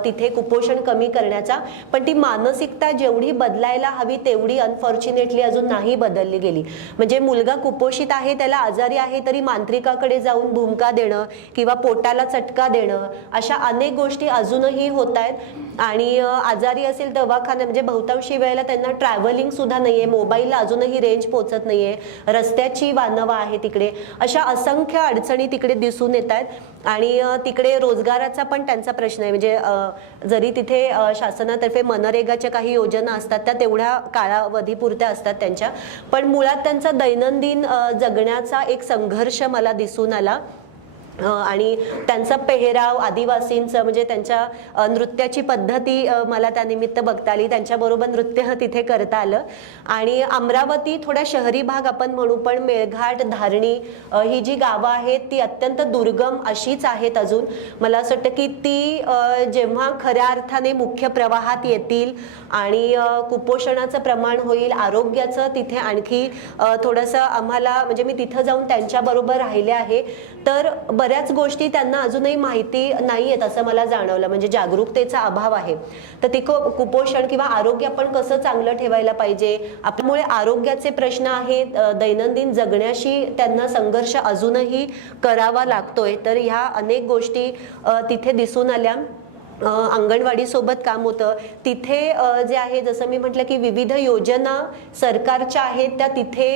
तिथे कुपोषण कमी करण्याचा, पण ती मानसिकता जेवढी बदलायला हवी तेवढी अनफॉर्च्युनेटली अजून नाही बदलली गेली. म्हणजे मुलगा कुपोषित आहे, त्याला आजारी आहे तरी मांत्रिकाकडे जाऊन भूमिका देणं किंवा पोटाला चटका देणं, अशा अनेक गोष्टी अजूनही होत आहेत. आणि आजारी असेल दवाखाना, म्हणजे बहुतांशी वेळेला त्यांना ट्रॅव्हलिंग सुद्धा नाहीये, मोबाईलला अजूनही रेंज पोहोचत नाहीये, रस्त्याची वानवा आहे तिकडे, अशा असंख्य अडचणी तिकडे दिसून येत आहेत. आणि तिकडे रोजगाराचा पण त्यांचा प्रश्न आहे. म्हणजे जरी तिथे शासनातर्फे मनरेगाच्या काही योजना असतात त्या तेवढ्या कालावधीपुरत्या असतात त्यांच्या, पण मुळात त्यांचा दैनंदिन जगण्याचा एक संघर्ष मला दिसून आला. आणि त्यांचा पेहराव आदिवासींचं, म्हणजे त्यांच्या नृत्याची पद्धती मला त्यानिमित्त बघता आली, त्यांच्याबरोबर नृत्य तिथे करता आलं. आणि अमरावती थोड्या शहरी भाग आपण म्हणू, पण मेळघाट, धारणी ही जी गावं आहेत ती अत्यंत दुर्गम अशीच आहेत अजून. मला असं वाटतं की ती जेव्हा खऱ्या अर्थाने मुख्य प्रवाहात येतील आणि कुपोषणाचं प्रमाण होईल, आरोग्याचं तिथे आणखी थोडंसं आम्हाला, म्हणजे मी तिथं जाऊन त्यांच्याबरोबर राहिले आहे, तर बऱ्याच गोष्टी त्यांना अजूनही माहिती नाही आहेत असं मला जाणवलं. म्हणजे जागरूकतेचा अभाव आहे. तर ते कुपोषण किंवा आरोग्य आपण कसं चांगलं ठेवायला पाहिजे, आपल्यामुळे आरोग्याचे प्रश्न आहेत, दैनंदिन जगण्याशी त्यांना संघर्ष अजूनही करावा लागतोय. तर ह्या अनेक गोष्टी तिथे दिसून आल्या. अंगणवाडीसोबत काम होतं. तिथे जे आहे जसं मी म्हटलं की विविध योजना सरकारच्या आहेत त्या तिथे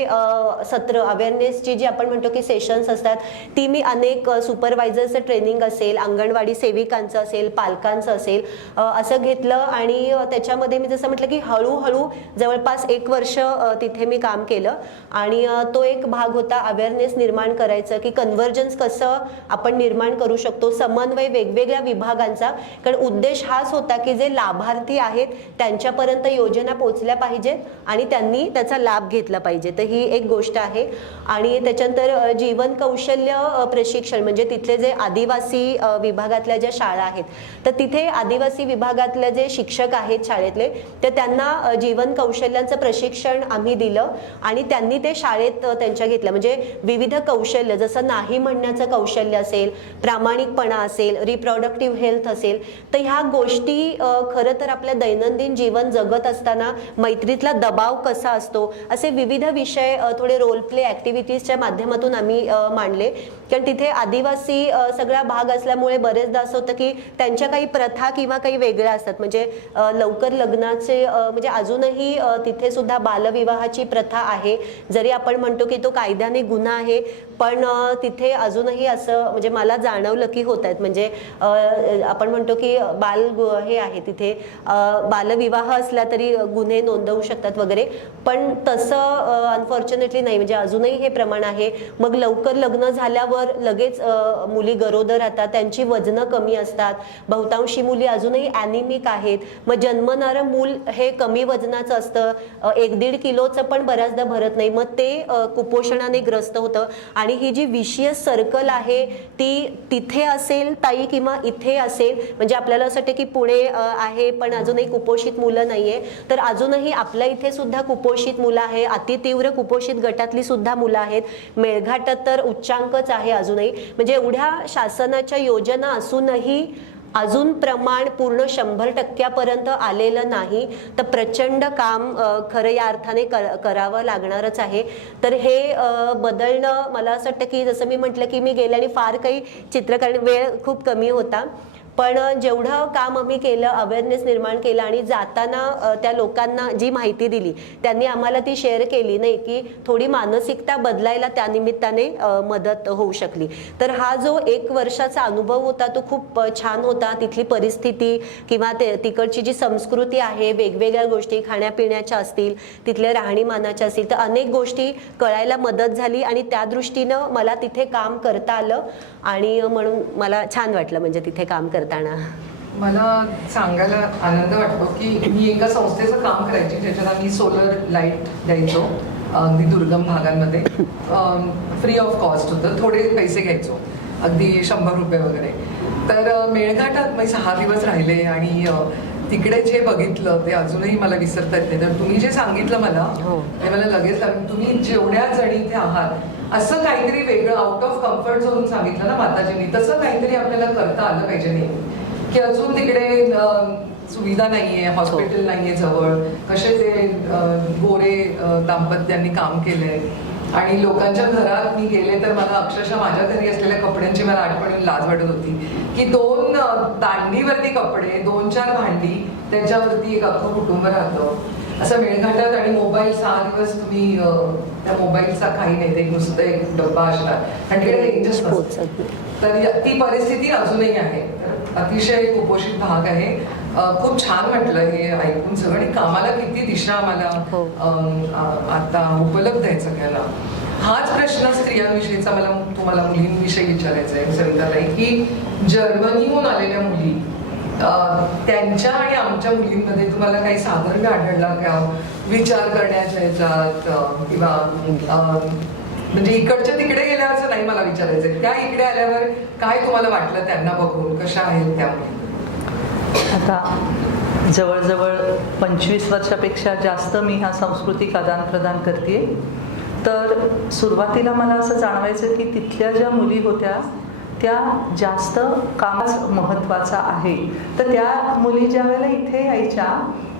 सत्र अवेअरनेसची जी आपण म्हणतो की सेशन्स असतात ती मी अनेक सुपरवायझरचं ट्रेनिंग असेल, अंगणवाडी सेविकांचं असेल, पालकांचं असेल असं घेतलं आणि त्याच्यामध्ये मी जसं म्हटलं की हळूहळू जवळपास 1 वर्ष तिथे मी काम केलं आणि तो एक भाग होता अवेअरनेस निर्माण करायचं की कन्व्हर्जन्स कसं आपण निर्माण करू शकतो, समन्वय वेगवेगळ्या विभागांचा. कारण उद्देश हाच होता की जे लाभार्थी आहेत त्यांच्यापर्यंत योजना पोहोचल्या पाहिजेत आणि त्यांनी त्याचा लाभ घेतला पाहिजे. तर ही एक गोष्ट आहे. आणि त्याच्यानंतर जीवन कौशल्य प्रशिक्षण म्हणजे तिथले जे आदिवासी विभागातल्या ज्या शाळा आहेत तर तिथे आदिवासी विभागातले जे शिक्षक आहेत शाळेतले तर त्यांना जीवन कौशल्यांचं प्रशिक्षण आम्ही दिलं आणि त्यांनी ते शाळेत त्यांच्या घेतलं. म्हणजे विविध कौशल्य जसं नाही म्हणण्याचं कौशल्य असेल, प्रामाणिकपणा असेल, रिप्रोडक्टिव्ह हेल्थ असेल, तर ह्या गोष्टी खरं तर आपल्या दैनंदिन जीवन जगत असताना मैत्रीतला दबाव कसा असतो असे विविध विषय थोडे रोल प्ले ॲक्टिव्हिटीजच्या माध्यमातून आम्ही मांडले. कारण तिथे आदिवासी सगळा भाग असल्यामुळे बरेचदा असं होतं की त्यांच्या काही प्रथा किंवा काही वेगळ्या असतात. म्हणजे लवकर लग्नाचे म्हणजे अजूनही तिथे सुद्धा बालविवाहाची प्रथा आहे. जरी आपण म्हणतो की तो कायद्याने गुन्हा आहे पण तिथे अजूनही असं म्हणजे मला जाणवलं की होत आहेत. म्हणजे आपण म्हणतो की हे आहे तिथे बालविवाह असला तरी गुन्हे नोंदवू शकतात वगैरे, पण तसं अनफॉर्च्युनेटली नाही. म्हणजे अजूनही हे प्रमाण आहे. मग लवकर लग्न झाल्यावर लगेच मुली गरोदर राहतात, त्यांची वजनं कमी असतात, बहुतांशी मुली अजूनही ॲनिमिक आहेत. मग जन्मणारं मूल हे कमी वजनाचं असतं, 1-1.5 किलोचं पण बऱ्याचदा भरत नाही, मग ते कुपोषणाने ग्रस्त होतं. आणि ही जी विशियस सर्कल आहे ती तिथे असेल ताई किंवा इथे असेल. म्हणजे आपल्याला असं वाटतं की पुणे आहे पण अजूनही कुपोषित मुलं नाहीये, तर अजूनही आपल्या इथे सुद्धा कुपोषित मुलं आहे. अतितीव्र कुपोषित गटातली सुद्धा मुलं आहेत. मेळघाटात तर उच्चांकच आहे अजूनही. म्हणजे एवढ्या शासनाच्या योजना असूनही अजून प्रमाण पूर्ण 100% आलेलं नाही. तर प्रचंड काम खरं या अर्थाने करावं लागणारच आहे. तर हे बदलणं मला असं वाटतं की जसं मी म्हटलं की मी गेले आणि फार काही चित्रकरण वेळ खूप कमी होता, पण जेवढं काम आम्ही केलं अवेअरनेस निर्माण केलं आणि जाताना त्या लोकांना जी माहिती दिली त्यांनी आम्हाला ती शेअर केली नाही की थोडी मानसिकता बदलायला त्यानिमित्ताने मदत होऊ शकली. तर हा जो 1 वर्षाचा अनुभव होता तो खूप छान होता. तिथली परिस्थिती किंवा तिकडची जी संस्कृती आहे, वेगवेगळ्या गोष्टी खाण्यापिण्याच्या असतील, तिथल्या राहणीमानाच्या असतील, तर अनेक गोष्टी कळायला मदत झाली आणि त्या दृष्टीनं मला तिथे काम करता आलं आणि म्हणून मला छान वाटलं म्हणजे तिथे काम करताना. मला सांगायला आनंद वाटतो की मी एका संस्थेचं काम करायची ज्याच्यात आम्ही सोलर लाईट द्यायचो अगदी दुर्गम भागांमध्ये. फ्री ऑफ कॉस्ट होतं, थोडे पैसे घ्यायचो, अगदी 100 रुपये वगैरे. तर मेळघाटात मी 6 दिवस राहिले आणि तिकडे जे बघितलं ते अजूनही मला विसरता येत नाही. तर तुम्ही जे सांगितलं मला ते मला लगेच तुम्ही जेवढ्या जणी इथे आहात असं काहीतरी वेगळं आउट ऑफ कम्फर्ट झोन सांगितलं ना माताजींनी, तसं काहीतरी आपल्याला करता आलं पाहिजे. नाही की अजून तिकडे सुविधा नाहीये, हॉस्पिटल नाहीये जवळ, कसे ते गोरे दाम्पत्यांनी काम केलंय आणि लोकांच्या घरात मी गेले तर मला अक्षरशः माझ्या घरी असलेल्या कपड्यांची मला आठवण लाज वाटत होती की 2 दांडीवरती कपडे, 2-4 भांडी, त्याच्यावरती एक अख्खं कुटुंब राहतं असं मेळघाटात. आणि मोबाईल 6 दिवस तुम्ही त्या मोबाईलचा काही नाही, ते नुसतं एक डब्बा असणार आणि तिकडे रेंजच नसते. तर ती परिस्थिती अजूनही आहे. तर अतिशय कुपोषित भाग आहे. खूप छान वाटलं हे ऐकून सगळं आणि कामाला किती दिशा आम्हाला आता उपलब्ध आहे सगळ्याला. हाच प्रश्न स्त्रियांविषयीचा मला तुम्हाला मुलींविषयी विचारायचा आहे सरिताताई की जर्मनीहून आलेल्या मुली त्यांच्या आणि आमच्या मुलींमध्ये तुम्हाला काही साधर्म्य आढळला का विचार करण्याच्या ह्याच्यात किंवा म्हणजे इकडच्या तिकडे गेल्यावरच नाही मला विचारायचंय, त्या इकडे आल्यावर काय तुम्हाला वाटलं त्यांना बघून, कशा आहेत त्या मुली? आता जवळजवळ 25 वर्षापेक्षा जास्त मी हा सांस्कृतिक आदानप्रदान करते. तर सुरुवातीला मला असं जाणवायचं की तिथल्या ज्या मुली होत्या त्या जास्त कामच महत्त्वाचा आहे. तर त्या मुली ज्या वेळेला इथे यायच्या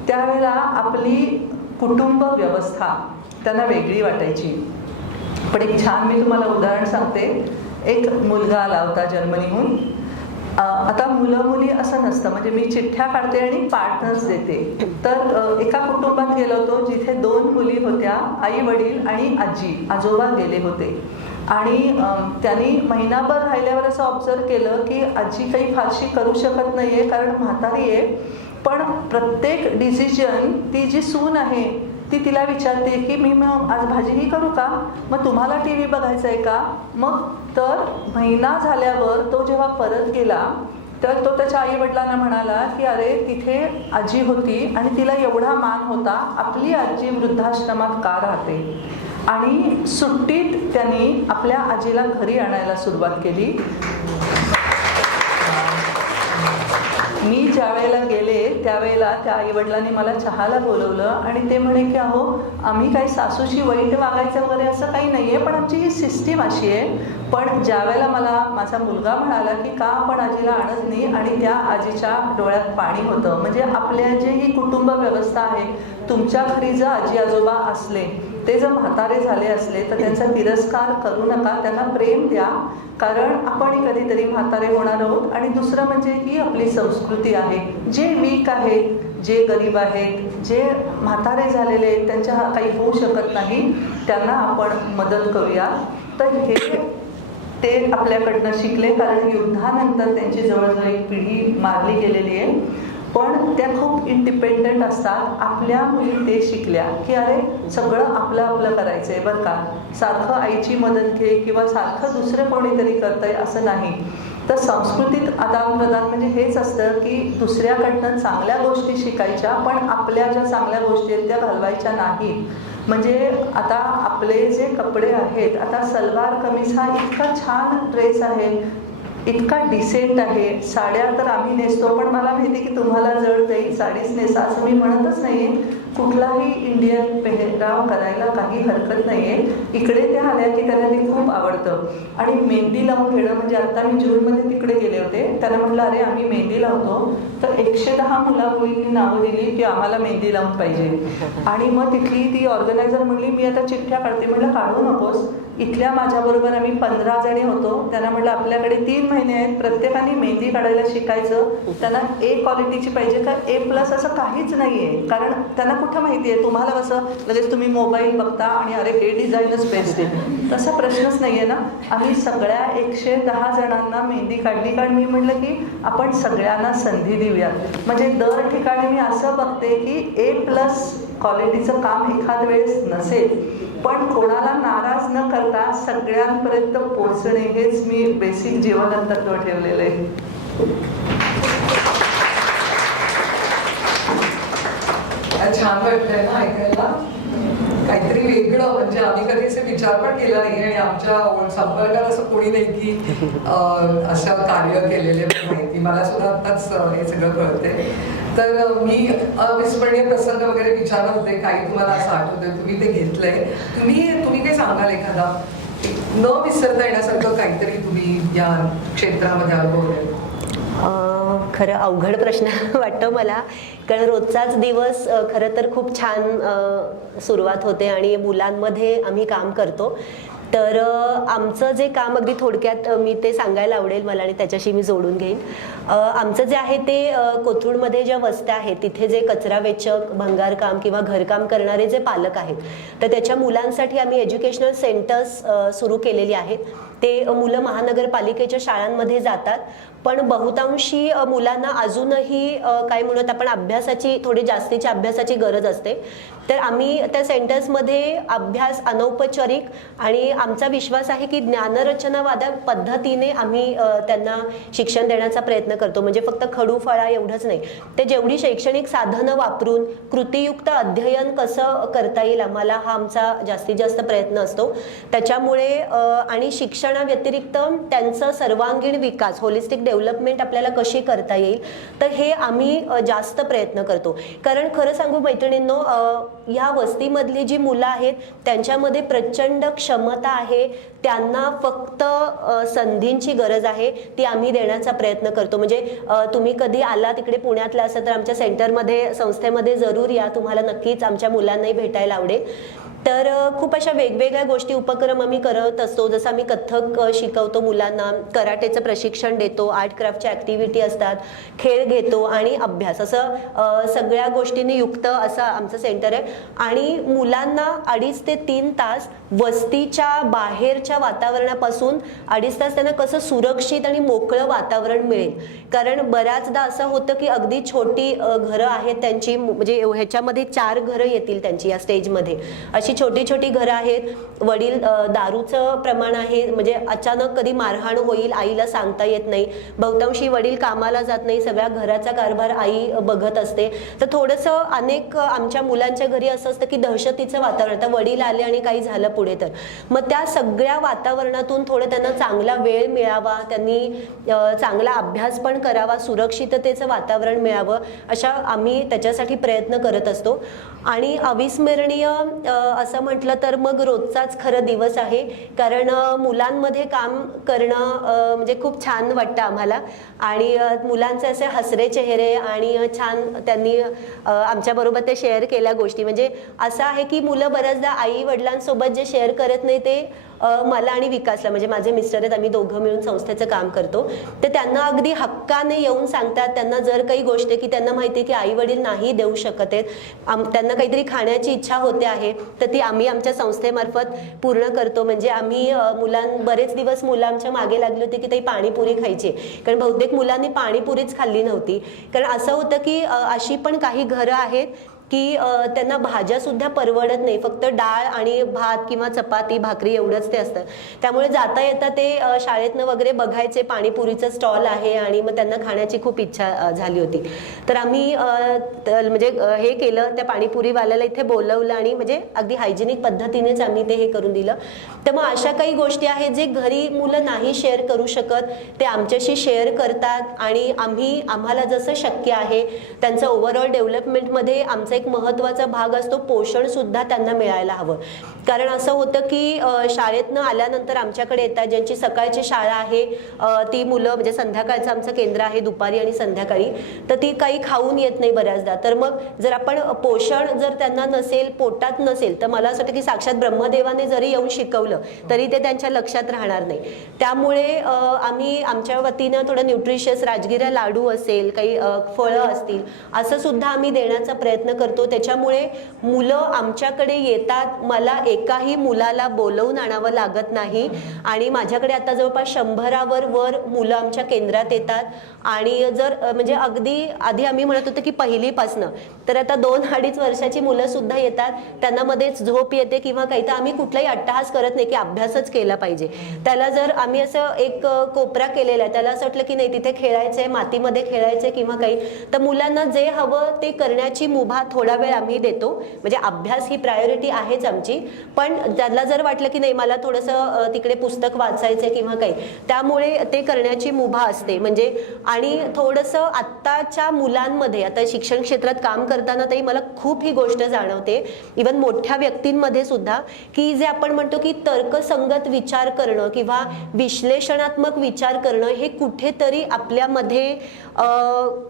त्यावेळेला आपली कुटुंब व्यवस्था त्यांना वेगळी वाटायची. पण एक छान मी तुम्हाला उदाहरण सांगते. एक मुलगा आला होता जर्मनीहून, आता मुलं मुली असं नसतं, म्हणजे मी चिठ्ठ्या काढते आणि पार्टनर्स देते. तर एका कुटुंबात गेलो होतो जिथे 2 मुली होत्या, आई वडील आणि आजी आजोबा गेले होते. आणि त्यांनी महिनाभर राहिल्यावर असं ऑब्झर्व केलं की आजी काही फारशी करू शकत नाही आहे कारण म्हातारी आहे, पण प्रत्येक डिसिजन ती जी सून आहे ती तिला विचारते की मी मग आज भाजीही करू का, मग तुम्हाला टी व्ही बघायचा आहे का. मग तर महिना झाल्यावर तो जेव्हा परत गेला तर तो त्याच्या आईवडिलांना म्हणाला की अरे तिथे आजी होती आणि तिला एवढा मान होता, आपली आजी वृद्धाश्रमात का राहते. आणि सुट्टीत त्यांनी आपल्या आजीला घरी आणायला सुरुवात केली. मी ज्या वेळेला गेले त्यावेळेला त्या आईवडिलांनी मला चहाला बोलवलं आणि ते म्हणे की अहो आम्ही काही सासूशी वाईट वागायचं वगैरे असं काही नाही आहे, पण आमची ही सिस्टीम अशी आहे. पण ज्या वेळेला मला माझा मुलगा म्हणाला की का आपण आजीला आणत नाही, आणि त्या आजीच्या डोळ्यात पाणी होतं. म्हणजे आपल्या जे ही कुटुंब व्यवस्था आहे, तुमच्या घरी जर आजी आजोबा असले, ते जर म्हातारे झाले असले तर त्यांचा तिरस्कार करू नका, त्यांना प्रेम द्या, कारण आपण कधीतरी म्हातारे होणार आहोत. आणि दुसरं म्हणजे ही आपली संस्कृती आहे. जे वीक आहेत, जे गरीब आहेत, जे म्हातारे झालेले आहेत, त्यांच्या काही होऊ शकत नाही, त्यांना आपण मदत करूया. तर हे ते आपल्याकडनं शिकले, कारण युद्धानंतर त्यांची जवळजवळ एक पिढी मारली गेलेली आहे. पण त्या खूप इंडिपेंडंट असतात. आपल्या मुली ते शिकल्या की अरे सगळं आपलं आपलं करायचं आहे बरं का, सारखं आईची मदत घे किंवा सारखं दुसरं कोणीतरी करतंय असं नाही. तर संस्कृतीत आदानप्रदान म्हणजे हेच असतं की दुसऱ्याकडनं चांगल्या गोष्टी शिकायच्या, पण आपल्या ज्या चांगल्या गोष्टी आहेत त्या घालवायच्या नाहीत. म्हणजे आता आपले जे कपडे आहेत, आता सलवार कमीज हा इतका छान ड्रेस आहे, इतका डिसेंट आहे. साड्या तर आम्ही नेसतो, पण मला माहिती की तुम्हाला जड जाईल, साडीच नेसा असं मी म्हणतच नाही आहे. कुठलाही इंडियन पेहराव करायला काही हरकत नाही आहे. इकडे त्या आल्या की त्यांना ते खूप आवडतं. आणि मेहंदी लावून घेणं, म्हणजे आत्ता मी जूनमध्ये तिकडे गेले होते, त्यांना म्हटलं अरे आम्ही मेहंदी लावतो, तर 110 मुला-मुलींनी नावं दिली की आम्हाला मेहंदी लावून पाहिजे. आणि मग तिथली ती ऑर्गनायझर म्हणली मी आता चिठ्ठ्या काढते. म्हटलं काढू नकोस, इथल्या माझ्याबरोबर आम्ही 15 जणी होतो, त्यांना म्हटलं आपल्याकडे 3 महिने आहेत, प्रत्येकाने मेहंदी काढायला शिकायचं. त्यांना ए क्वालिटीची पाहिजे का A+ असं काहीच नाही आहे, कारण त्यांना कुठं माहिती आहे. तुम्हाला कसं लगेच तुम्ही मोबाईल बघता आणि अरे हे डिझाईनच बेस्ट आहे, तसा प्रश्नच नाही आहे ना. आम्ही सगळ्या 110 जणांना मेहंदी काढली, कारण मी म्हटलं की आपण सगळ्यांना संधी देऊयात. म्हणजे दर ठिकाणी मी असं बघते की A+ क्वालिटीचं काम एखाद वेळेस नसेल, पण कोणाला नाराज न करता सगळ्यांपर्यंत पोहोचणे हेच मी बेसिक जीवन तत्व ठेवलेलं आहे. छान वाटतंय ना ऐकायला, काहीतरी वेगळं. म्हणजे आम्ही कधी असे विचार पण केला नाही आणि आमच्या संपर्कात असं कोणी नाही की असं कार्य केलेले माहिती. मला सुद्धा आत्ताच हे सगळं कळते. तर मी अविस्मरणीय प्रसंग वगैरे विचारत होते, काही तुम्हाला असं आठवतंय तुम्ही ते घेतलंय, तुम्ही काही सांगाल एखादा न विसरता येण्यासारखं काहीतरी तुम्ही या क्षेत्रामध्ये अनुभवलंय? खरं अवघड प्रश्न वाटतो मला, कारण रोजचाच दिवस खरं तर खूप छान सुरुवात होते आणि मुलांमध्ये आम्ही काम करतो. तर आमचं जे काम अगदी थोडक्यात मी ते सांगायला आवडेल मला आणि त्याच्याशी मी जोडून घेईन. आमचं जे आहे ते कोथरूडमध्ये ज्या वस्त्या आहेत तिथे जे कचरा वेचक, भंगारकाम किंवा घरकाम करणारे जे पालक आहेत, तर त्याच्या मुलांसाठी आम्ही एज्युकेशनल सेंटर्स सुरू केलेली आहेत. ते मुलं महानगरपालिकेच्या शाळांमध्ये जातात, पण बहुतांशी मुलांना अजूनही काय म्हणत आपण अभ्यासाची थोडी जास्तीच्या अभ्यासाची गरज असते. तर आम्ही त्या सेंटर्समध्ये अभ्यास अनौपचारिक आणि आमचा विश्वास आहे की ज्ञानरचनावादा पद्धतीने आम्ही त्यांना शिक्षण देण्याचा प्रयत्न करतो. म्हणजे फक्त खडूफळा एवढंच नाही, ते जेवढी शैक्षणिक साधनं वापरून कृतीयुक्त अध्ययन कसं करता येईल आम्हाला हा आमचा जास्तीत जास्त प्रयत्न असतो. त्याच्यामुळे आणि शिक्षणाव्यतिरिक्त त्यांचं सर्वांगीण विकास, होलिस्टिक डेव्हलपमेंट आपल्याला कशी करता येईल, तर हे आम्ही जास्त प्रयत्न करतो. कारण खरं सांगू मैत्रिणींनो, या वस्तीमधली जी मुलं आहेत त्यांच्यामध्ये प्रचंड क्षमता आहे, त्यांना फक्त संधींची गरज आहे, ती आम्ही देण्याचा प्रयत्न करतो. म्हणजे तुम्ही कधी आला तिकडे पुण्यातला असाल तर आमच्या सेंटरमध्ये, संस्थेमध्ये जरूर या, तुम्हाला नक्कीच आमच्या मुलांनाही भेटायला आवडेल. तर खूप अशा वेगवेगळ्या गोष्टी उपक्रम आम्ही करत असतो. जसं आम्ही कथ्थक शिकवतो मुलांना, कराटेचं प्रशिक्षण देतो, आर्ट क्राफ्टच्या ॲक्टिव्हिटी असतात, खेळ घेतो आणि अभ्यास, असं सगळ्या गोष्टींनी युक्त असं आमचं सेंटर आहे. आणि मुलांना 2.5 ते 3 तास वस्तीच्या बाहेरच्या वातावरणापासून 2.5 तास त्यांना कसं सुरक्षित आणि मोकळं वातावरण मिळेल. कारण बऱ्याचदा असं होतं की अगदी छोटी घरं आहेत त्यांची, म्हणजे ह्याच्यामध्ये 4 घरं येतील त्यांची या स्टेजमध्ये. अशी छोटी छोटी घरं आहेत. वडील दारूचं प्रमाण आहे, म्हणजे अचानक कधी मारहाण होईल आईला सांगता येत नाही. बहुतांशी वडील कामाला जात नाही, सगळ्या घराचा कारभार आई बघत असते. तर थोडंसं अनेक आमच्या मुलांच्या घरी असं असतं की दहशतीचं वातावरण, आता वडील आले आणि काही झालं पुढे तर. मग त्या सगळ्या वातावरणातून थोडं त्यांना चांगला वेळ मिळावा, त्यांनी चांगला अभ्यास पण करावा, सुरक्षिततेचं वातावरण मिळावं, अशा आम्ही त्याच्यासाठी प्रयत्न करत असतो. आणि अविस्मरणीय असं म्हटलं तर मग रोजचाच खरं दिवस आहे. कारण मुलांमध्ये काम करणं म्हणजे खूप छान वाटतं आम्हाला. आणि मुलांचे असे हसरे चेहरे आणि छान त्यांनी आमच्याबरोबर ते शेअर केल्या गोष्टी, म्हणजे असं आहे की मुलं बऱ्याचदा आई वडिलांसोबत जे शेअर करत नाही ते मला आणि विकासला, म्हणजे माझे मिस्टर आहेत, आम्ही दोघं मिळून संस्थेचं काम करतो, तर त्यांना अगदी हक्काने येऊन सांगतात. त्यांना जर काही गोष्ट की त्यांना माहिती आहे की आई वडील नाही देऊ शकत आहेत, त्यांना काहीतरी खाण्याची इच्छा होते आहे, तर ती आम्ही आमच्या संस्थेमार्फत पूर्ण करतो. म्हणजे आम्ही बरेच दिवस मुलं आमच्या मागे लागली होती की ते पाणीपुरी खायची, कारण बहुतेक मुलांनी पाणीपुरीच खाल्ली नव्हती. कारण असं होतं की अशी पण काही घरं आहेत की त्यांना भाज्या सुद्धा परवडत नाही, फक्त डाळ आणि भात किंवा चपाती भाकरी एवढंच ते असतं. त्यामुळे जाता येता ते शाळेतनं वगैरे बघायचे पाणीपुरीचं स्टॉल आहे आणि मग त्यांना खाण्याची खूप इच्छा झाली होती. तर आम्ही म्हणजे हे केलं, त्या पाणीपुरीवाल्याला इथे बोलवलं आणि म्हणजे अगदी हायजेनिक पद्धतीनेच आम्ही ते हे करून दिलं. तर मग अशा काही गोष्टी आहेत जे घरी मुलं नाही शेअर करू शकत, ते आमच्याशी शेअर करतात आणि आम्हाला जसं शक्य आहे त्यांचं ओव्हरऑल डेव्हलपमेंटमध्ये आमचं एक महत्त्वाचा भाग असतो, पोषण सुद्धा त्यांना मिळायला हवं. कारण असं होतं की शाळेतनं आल्यानंतर आमच्याकडे येतात, ज्यांची सकाळची शाळा आहे ती मुलं, म्हणजे संध्याकाळचं आमचं केंद्र आहे दुपारी आणि संध्याकाळी, तर ती काही खाऊन येत नाही बऱ्याचदा. तर मग जर आपण पोषण जर त्यांना नसेल, पोटात नसेल, तर मला असं वाटतं की साक्षात ब्रह्मदेवाने जरी येऊन शिकवलं तरी ते त्यांच्या लक्षात राहणार नाही. त्यामुळे आम्ही आमच्या वतीनं थोडं न्यूट्रिशियस राजगिरा लाडू असेल, काही फळं असतील, असं सुद्धा आम्ही देण्याचा प्रयत्न करतो. त्याच्यामुळे मुलं आमच्याकडे येतात, मला एकाही मुलाला बोलवून आणावं लागत नाही. आणि माझ्याकडे आता जवळपास 100वर वर मुलं आमच्या केंद्रात येतात. आणि जर म्हणजे अगदी आधी आम्ही म्हणत होतो की पहिलीपासनं, तर आता 2-2.5 वर्षाची मुलं सुद्धा येतात. त्यांना मध्येच झोप येते किंवा काही, तर आम्ही कुठलाही अट्टहास करत नाही की अभ्यासच केला पाहिजे. त्याला जर आम्ही असं एक कोपरा केलेला आहे, त्याला असं वाटलं की नाही तिथे खेळायचंय, मातीमध्ये खेळायचंय किंवा काही, तर मुलांना जे हवं ते करण्याची मुभा थोडा वेळ आम्ही देतो. म्हणजे अभ्यास ही प्रायोरिटी आहेच आमची, पण त्याला जर वाटलं की नाही मला थोडंसं तिकडे पुस्तक वाचायचंय किंवा काही, त्यामुळे ते करण्याची मुभा असते. म्हणजे आणि थोडंसं आत्ताच्या मुलांमध्ये, आता शिक्षण क्षेत्रात काम करताना तरी मला खूप ही गोष्ट जाणवते, इव्हन मोठ्या व्यक्तींमध्ये सुद्धा, की जे आपण म्हणतो की तर्कसंगत विचार करणं किंवा विश्लेषणात्मक विचार करणं हे कुठेतरी आपल्यामध्ये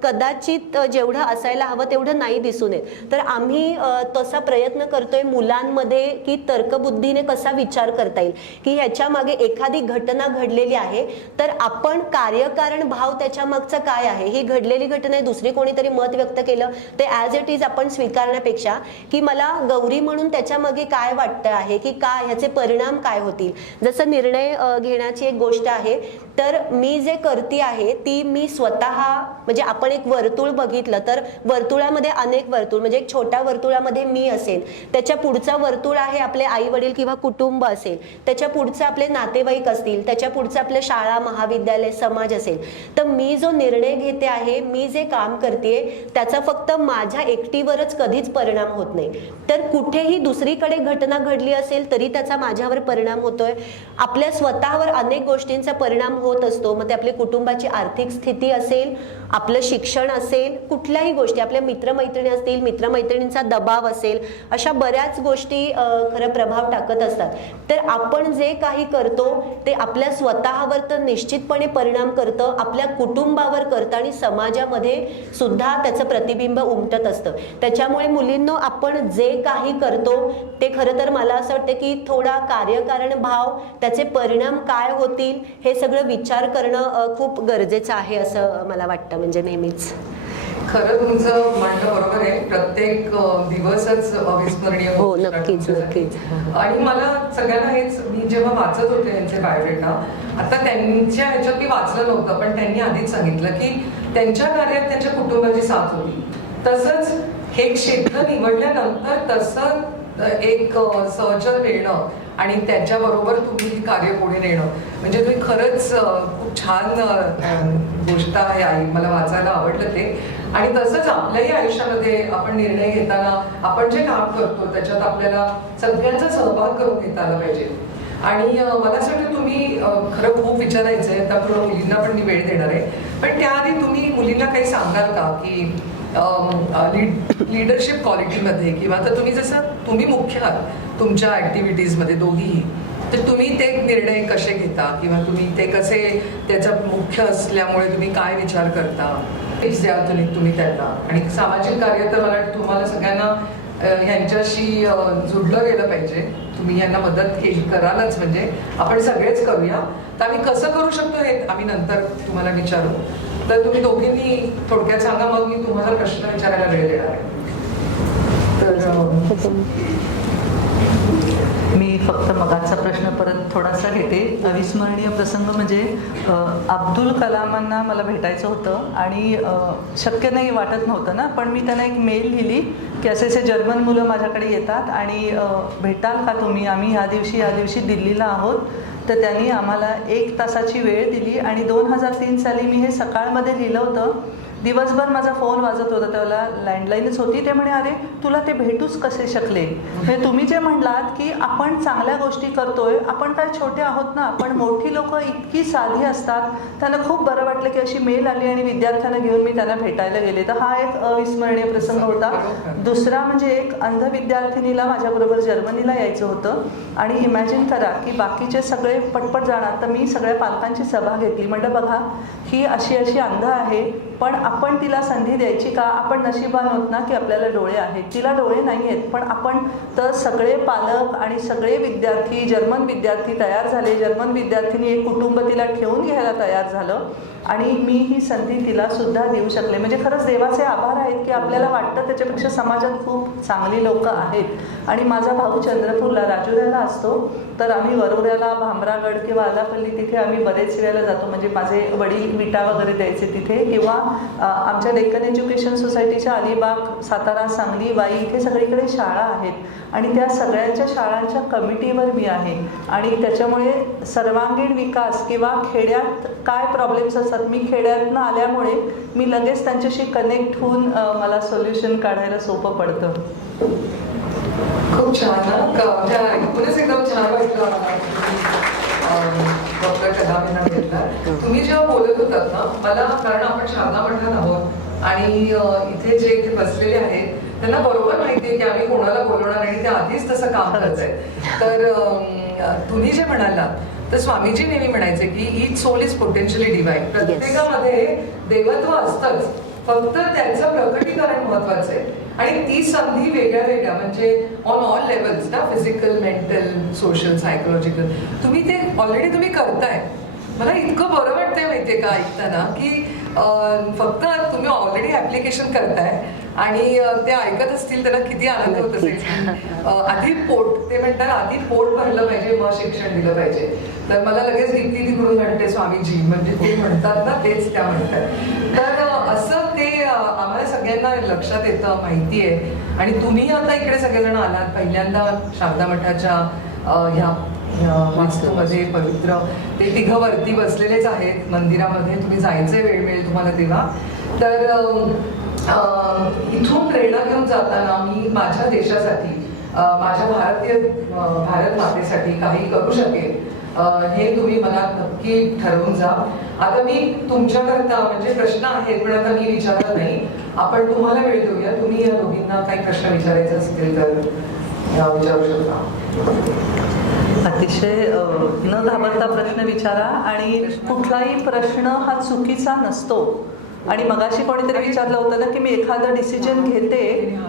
कदाचित जेवढं असायला हवं तेवढं नाही दिसून येत. तर आम्ही तसा प्रयत्न करतोय मुलांमध्ये की तर्कबुद्धीने कसा विचार करता येईल, की ह्याच्या मागे एखादी घटना घडलेली आहे तर आपण कार्यकारण भाव त्याच्या मागचा काय आहे, ही घडलेली घटना आहे, दुसरी कोणीतरी मत व्यक्त केलं ते ॲज इट इज आपण स्वीकारण्यापेक्षा की मला गौरी म्हणून त्याच्या मागे काय वाटतं आहे, की काय ह्याचे परिणाम काय होतील. जसं निर्णय घेण्याची एक गोष्ट आहे, तर मी जे करते आहे ती मी स्वतः, म्हणजे आपण एक वर्तुळ बघितलं तर वर्तुळामध्ये अनेक वर्तुळ, म्हणजे एक छोट्या वर्तुळामध्ये मी असेल, त्याच्या पुढचा वर्तुळ आहे आपले आई वडील किंवा कुटुंब असेल, त्याच्या पुढचं आपले नातेवाईक असतील, त्याच्या पुढचं आपले शाळा महाविद्यालय समाज असेल. तर मी जो निर्णय घेते आहे, मी जे काम करते त्याचा फक्त माझ्या एकटीवरच कधीच परिणाम होत नाही, तर कुठेही दुसरीकडे घटना घडली असेल तरी त्याचा माझ्यावर परिणाम होतोय. आपल्या स्वतःवर अनेक गोष्टींचा परिणाम होत असतो, मग ते आपली कुटुंबाची आर्थिक स्थिती असेल, आपलं शिक्षण असेल, कुठल्याही गोष्टी, आपल्या मित्रमैत्रिणी असतील, मित्रमैत्रिणींचा दबाव असेल, अशा बऱ्याच गोष्टी खरं प्रभाव टाकत असतात. तर आपण जे काही करतो ते आपल्या स्वतःवर तर निश्चितपणे परिणाम करतं, आपल्या कुटुंबावर करतं आणि समाजामध्ये सुद्धा त्याचं प्रतिबिंब उमटत असतं. त्याच्यामुळे मुलींनो, आपण जे काही करतो ते खरं तर मला असं वाटतं की थोडा कार्यकारण भाव, त्याचे परिणाम काय होतील हे सगळं विचार करणं खूप गरजेचं आहे असं मला वाटतं. म्हणजे नेहमीच खरं तुमचं म्हणणं बरोबर आहे. प्रत्येक दिवसच अविस्मरणीय हो, होऊ शकतो नक्कीच, तुमच्यासाठी. नक्कीच. आणि मला सगळ्यांना हेच, मी जेव्हा वाचत होते यांचे बायोडेटा, आता त्यांच्या ह्याच्यात मी वाचलं नव्हतं, पण त्यांनी आधीच सांगितलं की त्यांच्या कार्यात त्यांच्या कुटुंबाची साथ होती. तसंच हे क्षेत्र निवडल्यानंतर तसं एक सहचर मिळणं आणि त्याच्याबरोबर तुम्ही कार्य पुढे नेणं, म्हणजे तुम्ही खरंच खूप छान गोष्ट आहे आई. मला वाचायला आवडलं ते. आणि तसंच आपल्याही आयुष्यामध्ये आपण निर्णय घेताना आपण जे काम करतो त्याच्यात आपल्याला सगळ्यांचा सहभाग करून घेता आला पाहिजे. आणि मला असं वाटतं तुम्ही खरं खूप विचारायचं आहे, त्यामुळे मुलींना पण मी वेळ देणार आहे, पण त्याआधी तुम्ही मुलींना काही सांगाल का की लीडरशिप क्वालिटीमध्ये, किंवा तर तुम्ही जसं तुम्ही मुख्य आहात तुमच्या ॲक्टिव्हिटीजमध्ये दोघीही, तर तुम्ही ते निर्णय कसे घेता, किंवा तुम्ही ते कसे, त्याचा मुख्य असल्यामुळे तुम्ही काय विचार करता, टिप्स द्या तुम्ही त्यांना. आणि सामाजिक कार्य तर मला वाटतं तुम्हाला सगळ्यांना ह्यांच्याशी जुडलं गेलं पाहिजे. तुम्ही यांना मदत करालच, म्हणजे आपण सगळेच करूया. तर आम्ही कसं करू शकतो हे आम्ही नंतर तुम्हाला विचारू. तर तुम्ही दोघींनी थोडक्यात सांगा, मग मी तुम्हाला प्रश्न विचारायला वेळ देणार आहे. तर मी फक्त मगाचा प्रश्न परत थोडासा घेते. अविस्मरणीय प्रसंग म्हणजे अब्दुल कलामांना मला भेटायचं होतं आणि शक्य नाही वाटत नव्हतं ना, पण मी त्यांना एक मेल लिहिली की असे असे जर्मन मुलं माझ्याकडे येतात आणि भेटाल का तुम्ही, आम्ही ह्या दिवशी दिल्लीला आहोत. तर त्यांनी आम्हाला 1 तासाची वेळ दिली आणि 2003 साली मी हे सकाळमध्ये लिहिलं होतं. दिवसभर माझा फोन वाजत होता, त्याला लँडलाईनच होती. ते म्हणे, अरे तुला ते भेटूच कसे शकले. म्हणजे तुम्ही जे म्हणलात की आपण चांगल्या गोष्टी करतोय, आपण काय छोटे आहोत ना, पण मोठी लोक इतकी साधी असतात. त्यांना खूप बरं वाटलं की अशी मेल आली आणि विद्यार्थ्यांना घेऊन मी त्यांना भेटायला गेले. तर हा एक अविस्मरणीय प्रसंग होता. दुसरा म्हणजे एक अंध विद्यार्थिनीला माझ्याबरोबर जर्मनीला यायचं होतं आणि इमॅजिन करा की बाकीचे सगळे पटपट जाणार, तर मी सगळ्या पालकांची सभा घेतली. म्हटलं बघा, ही अशी अंध आहे, पण आपण तिला संधी द्यायची का. आपण नशिबान होत ना की आपल्याला डोळे आहेत, तिला डोळे नाही आहेत, पण आपण तर सगळे पालक आणि सगळे विद्यार्थी, जर्मन विद्यार्थी तयार झाले. जर्मन विद्यार्थ्यांनी एक कुटुंब तिला ठेवून घ्यायला तयार झालं आणि मी ही संधी तिला सुद्धा देऊ शकले. म्हणजे खरंच देवाचे आभार आहेत की आपल्याला वाटतं त्याच्यापेक्षा समाजात खूप चांगली लोक आहेत. आणि माझा भाऊ चंद्रपूरला राजुऱ्याला असतो, तर आम्ही वरोऱ्याला, भामरागड किंवा आलापल्ली तिथे आम्ही बरेच वेळेला जातो. म्हणजे माझे वडील विटा वगैरे द्यायचे तिथे, किंवा आमच्या डेक्कन एज्युकेशन सोसायटीच्या अलिबाग, सातारा, सांगली, वाई इथे सगळीकडे शाळा आहेत आणि त्या सगळ्यांच्या शाळांच्या कमिटीवर मी आहे. आणि त्याच्यामुळे सर्वांगीण विकास किंवा खेड्यात काय प्रॉब्लेम्स असतात, मी खेड्यातनं आल्यामुळे मी लगेच त्यांच्याशी कनेक्ट होऊन मला सोल्युशन काढायला सोपं पडतं. खूप छान ना, ऐकूनच एकदम छान वाटलं डॉक्टर कलाम यांना भेटला. तुम्ही जेव्हा बोलत होतात ना, मला, कारण आपण शारदा मठात आहोत आणि इथे जे इथे बसलेले आहेत त्यांना बरोबर माहिती आहे की आम्ही कोणाला बोलवणार आणि ते आधीच तसं काम करत आहेत. तर तुम्ही जे म्हणालात, तर स्वामीजी नेहमी म्हणायचे की each soul is potentially divine. प्रत्येकामध्ये देवत्व असतंच, फक्त त्याचं प्रकटीकरण महत्वाचं आहे. आणि ती संधी वेगळ्या वेगळ्या, म्हणजे ऑन ऑल लेवल्स ना, फिजिकल, मेंटल, सोशल, सायकोलॉजिकल, तुम्ही ते ऑलरेडी तुम्ही करताय. मला इतकं बरं वाटतंय माहितीये का ऐकताना की फक्त तुम्ही ऑलरेडी ऍप्लिकेशन करताय आणि ते ऐकत असतील त्यांना किती आनंद होत असेल. आधी पोट, ते म्हणतात आधी पोट भरलं पाहिजे मग शिक्षण दिलं पाहिजे. तर मला लगेच गीती तिकडून म्हणते स्वामीजी, म्हणजे ते म्हणतात ना तेच त्या म्हणतात. तर असं ते आम्हाला सगळ्यांना लक्षात येतं, माहिती आहे. आणि तुम्ही आता इकडे सगळेजण आलात पहिल्यांदा शारदा मठाच्या ह्या वास्तूमध्ये, पवित्र, ते तिघं वरती बसलेलेच आहेत मंदिरामध्ये. तुम्ही जायचे वेळ मिळेल तुम्हाला तेव्हा. तर इथून प्रेरणा घेऊन जाताना मी माझ्या देशासाठी, माझ्या भारत मातेसाठी काही करू शकेल हे तुम्ही मनात नक्की ठरवून जा. आता मी तुमच्याकरता म्हणजे प्रश्न आहेत पण आता मी विचारत नाही, आपण तुम्हाला वेळ देऊया. तुम्ही या दोघींना काही प्रश्न विचारायचे असतील तर विचारू शकता. अतिशय न घाबरता प्रश्न विचारा आणि कुठलाही प्रश्न हा चुकीचा नसतो. आणि मगाशी कोणीतरी विचारलं होतं ना की मी एखादा डिसिजन घेते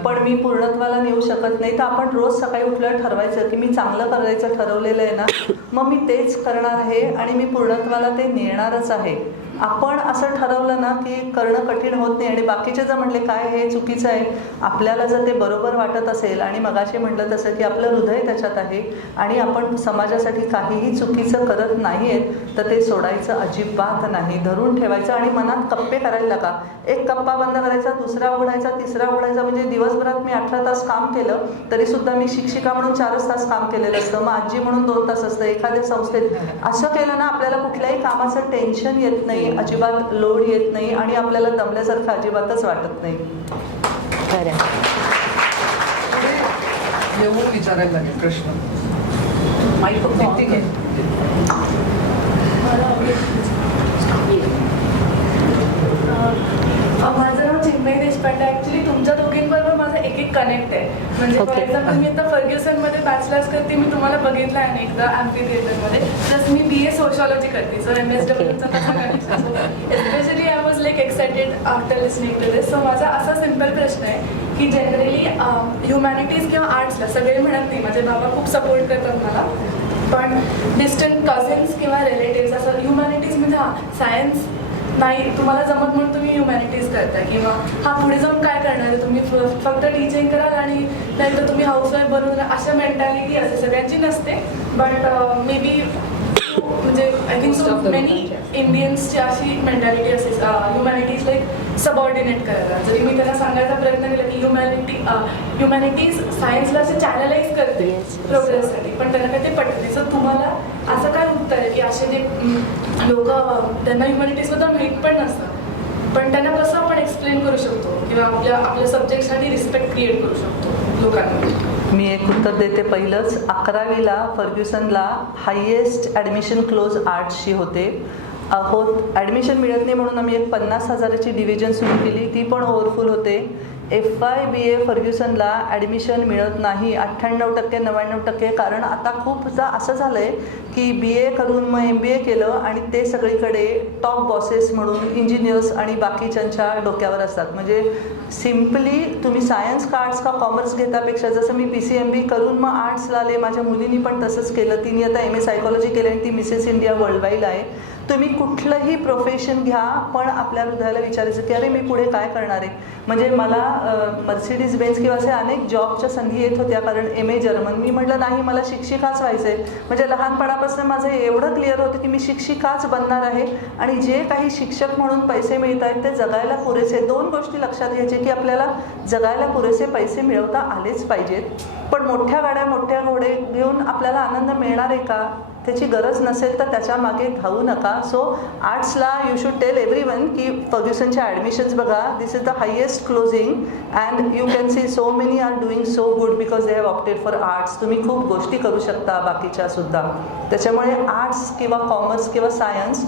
पण मी पूर्णत्वाला नेऊ शकत नाही, तर आपण रोज सकाळी उठल्यावर ठरवायचं की मी चांगलं करायचं ठरवलेलं आहे ना, मग मी तेच करणार आहे आणि मी पूर्णत्वाला ते नेणारच आहे. आपण असं ठरवलं ना की करणं कठीण होत नाही. आणि बाकीचे जर म्हणले काय हे चुकीचं आहे, आपल्याला जर ते बरोबर वाटत असेल आणि मगाशी म्हटलं तसं की आपलं हृदय त्याच्यात आहे आणि आपण समाजासाठी काहीही चुकीचं करत नाही आहेत, तर ते सोडायचं अजिबात नाही, धरून ठेवायचं. आणि मनात कप्पे करायला लागा. एक कप्पा बंद करायचा, दुसरा उघडायचा, तिसरा उघडायचा. म्हणजे दिवसभरात मी 18 तास काम केलं तरी सुद्धा मी शिक्षिका म्हणून 4च तास काम केलेलं असतं, मग आजी म्हणून 2 तास असतं. एखाद्या संस्थेत असं केलं ना आपल्याला कुठल्याही कामाचं टेन्शन येत नाही, अजिबात लोड येत नाही आणि आपल्याला दमल्यासारखं अजिबातच वाटत नाही. खरं येऊन विचारायला लागेल प्रश्न. ठीक आहे. माझं नाव चिन्मयी देशपांडे. ऍक्च्युली तुमच्या दोघींबरोबर माझं एक कनेक्ट आहे. म्हणजे फॉर एक्झाम्पल मी आता फर्ग्युसनमध्ये बॅचलर्स करते, मी तुम्हाला बघितलं आहे अनेकदा ॲम्फी थिएटरमध्ये. प्लस मी BA सोशॉलॉजी करते, सो MSWचं कसं connection. Especially I was like excited after listening to this. So माझा असा सिम्पल प्रश्न आहे की जनरली ह्युमॅनिटीज किंवा आर्ट्सला सगळे म्हणत नाही, माझे बाबा खूप सपोर्ट करतात मला, पण डिस्टंट कझिन्स किंवा रिलेटिव्स असं ह्युमॅनिटीज म्हणजे सायन्स नाही तुम्हाला जमत म्हणून तुम्ही ह्युमॅनिटीज करता, किंवा पुढे जाऊन काय करणार आहे तुम्ही, फक्त टीचिंग कराल आणि नाहीतर तुम्ही हाऊसवाईफ बनून, अशा मेंटॅलिटी असते सगळ्यांची नसते. बट मे बी म्हणजे आय थिंक सो मेनी इंडियन्सची अशी मेंटॅलिटी असते ह्युमॅनिटीज लाईक सबऑर्डिनेट करायला. जरी मी त्यांना सांगायचा प्रयत्न केला की ह्युमॅनिटीज सायन्सला असे चॅनलाइज करते प्रोग्रेससाठी, पण त्यांना काही ते पटत नाही. सो तुम्हाला असं काय उत्तर आहे की असे जे लोक त्यांना ह्युमॅनिटीजबद्दल माहीत पण नसतं, पण त्यांना कसं आपण एक्सप्लेन करू शकतो किंवा आपल्या सब्जेक्टसाठी रिस्पेक्ट क्रिएट करू शकतो लोकांमध्ये? मी एक उत्तर देते. पहिलंच 11वीला फर्ग्युसनला हायेस्ट ॲडमिशन क्लोज आर्ट्सची होते. ॲडमिशन मिळत नाही म्हणून आम्ही एक 50,000ची डिव्हिजन सुरू केली, ती पण ओव्हरफुल होते. FY BA फर्ग्युसनला ॲडमिशन मिळत नाही, 98% 99%. कारण आता खूपदा असं झालं आहे की BA करून मग MBA केलं आणि ते सगळीकडे टॉप बॉसेस म्हणून इंजिनियर्स आणि बाकीच्यांच्या डोक्यावर असतात. म्हणजे सिम्पली तुम्ही सायन्स का आर्ट्स का कॉमर्स घेतापेक्षा, जसं मी PCMB करून मग आर्ट्सला आले, माझ्या मुलीनी पण तसंच केलं. तिने आता MA सायकॉलॉजी केलं आणि ती मिसेस इंडिया वर्ल्ड वाईड आहे. तुम्ही कुठलंही प्रोफेशन घ्या, पण आपल्या हृदयाला विचारायचं की अरे मी पुढे काय करणार आहे. म्हणजे मला मर्सिडीज बेन्झ किंवा असे अनेक जॉबच्या संधी येत होत्या, कारण MA जर्मन. मी म्हटलं नाही, मला शिक्षिकाच व्हायचं आहे. म्हणजे लहानपणापासून माझं एवढं क्लिअर होतं की मी शिक्षिकाच बनणार आहे आणि जे काही शिक्षक म्हणून पैसे मिळत आहेत ते जगायला पुरेसे. 2 गोष्टी लक्षात घ्यायचे की आपल्याला जगायला पुरेसे पैसे मिळवता आलेच पाहिजेत, पण मोठ्या गाड्या मोठ्या घोडे घेऊन आपल्याला आनंद मिळणार आहे का, त्याची गरज नसेल तर त्याच्या मागे धावू नका. सो आर्ट्सला यू शूड टेल एव्हरीवन की फर्ग्युसनच्या ॲडमिशन्स बघा, this is the highest closing and you can see so many are doing so good because they have opted for arts. तुम्ही खूप गोष्टी करू शकता बाकीच्या सुद्धा. त्याच्यामुळे आर्ट्स किंवा कॉमर्स किंवा सायन्स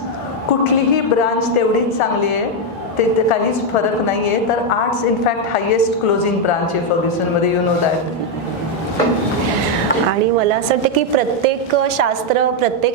कुठलीही ब्रांच तेवढीच चांगली आहे, ते काहीच फरक नाही आहे. तर arts in fact highest closing branch आहे फर्ग्युसनमध्ये, यू नो दॅट. आणि मला असं वाटतं की प्रत्येक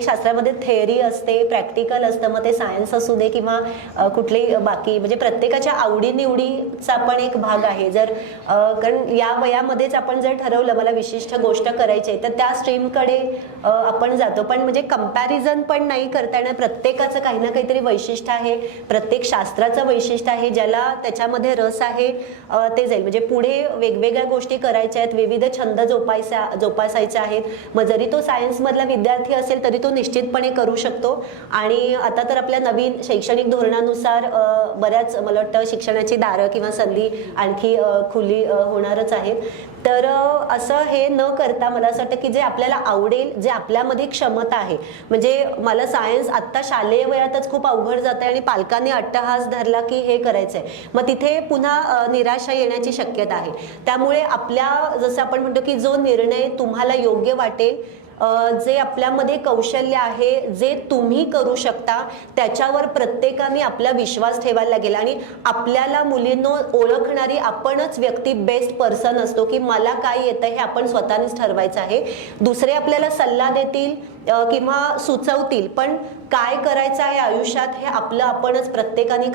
शास्त्रामध्ये थेअरी असते, प्रॅक्टिकल असतं. मग ते सायन्स असू दे किंवा कुठलेही बाकी, म्हणजे प्रत्येकाच्या आवडीनिवडीचा पण एक भाग आहे. जर कारण या वयामध्येच आपण जर ठरवलं मला विशिष्ट गोष्ट करायची आहे तर त्या स्ट्रीमकडे आपण जातो. पण म्हणजे कंपॅरिझन पण नाही करता येणार. प्रत्येकाचं काही ना काहीतरी वैशिष्ट्य आहे, प्रत्येक शास्त्राचं वैशिष्ट्य आहे. ज्याला त्याच्यामध्ये रस आहे ते जाईल. म्हणजे पुढे वेगवेगळ्या गोष्टी करायच्या आहेत, विविध छंद जोपासायचे आहेत. मग जरी तो सायन्समधला विद्यार्थी असेल तरी तो निश्चितपणे करू शकतो. आणि आता तर आपल्या नवीन शैक्षणिक धोरणानुसार बऱ्याच मला वाटतं शिक्षणाची दारं किंवा संधी आणखी खुली होणारच आहेत. तर असं हे न करता मला असं वाटतं की जे आपल्याला आवडेल, जे आपल्यामध्ये क्षमता आहे. म्हणजे मला सायन्स आत्ता शालेय वयातच खूप अवघड जात आहे आणि पालकांनी अट्टहास धरला की हे करायचं आहे, मग तिथे पुन्हा निराशा येण्याची शक्यता आहे. त्यामुळे आपल्या जसं आपण म्हणतो की जो निर्णय तुम्हाला योग्य वाटेल जे आपल्यामध्ये कौशल्य आहे, जे तुम्ही करू शकता, त्याच्यावर प्रत्येकाने आपला विश्वास ठेवायला लागेल. आणि आपल्याला मुलींनो ओळखणारी आपणच व्यक्ती बेस्ट पर्सन असतो, की मला काय येतं हे आपण स्वतःनेच ठरवायचं आहे. दुसरे आपल्याला सल्ला देतील किंवा सुचवतील, पण काय करायचं आहे आयुष्यात हे आपलं आपणच प्रत्येकाने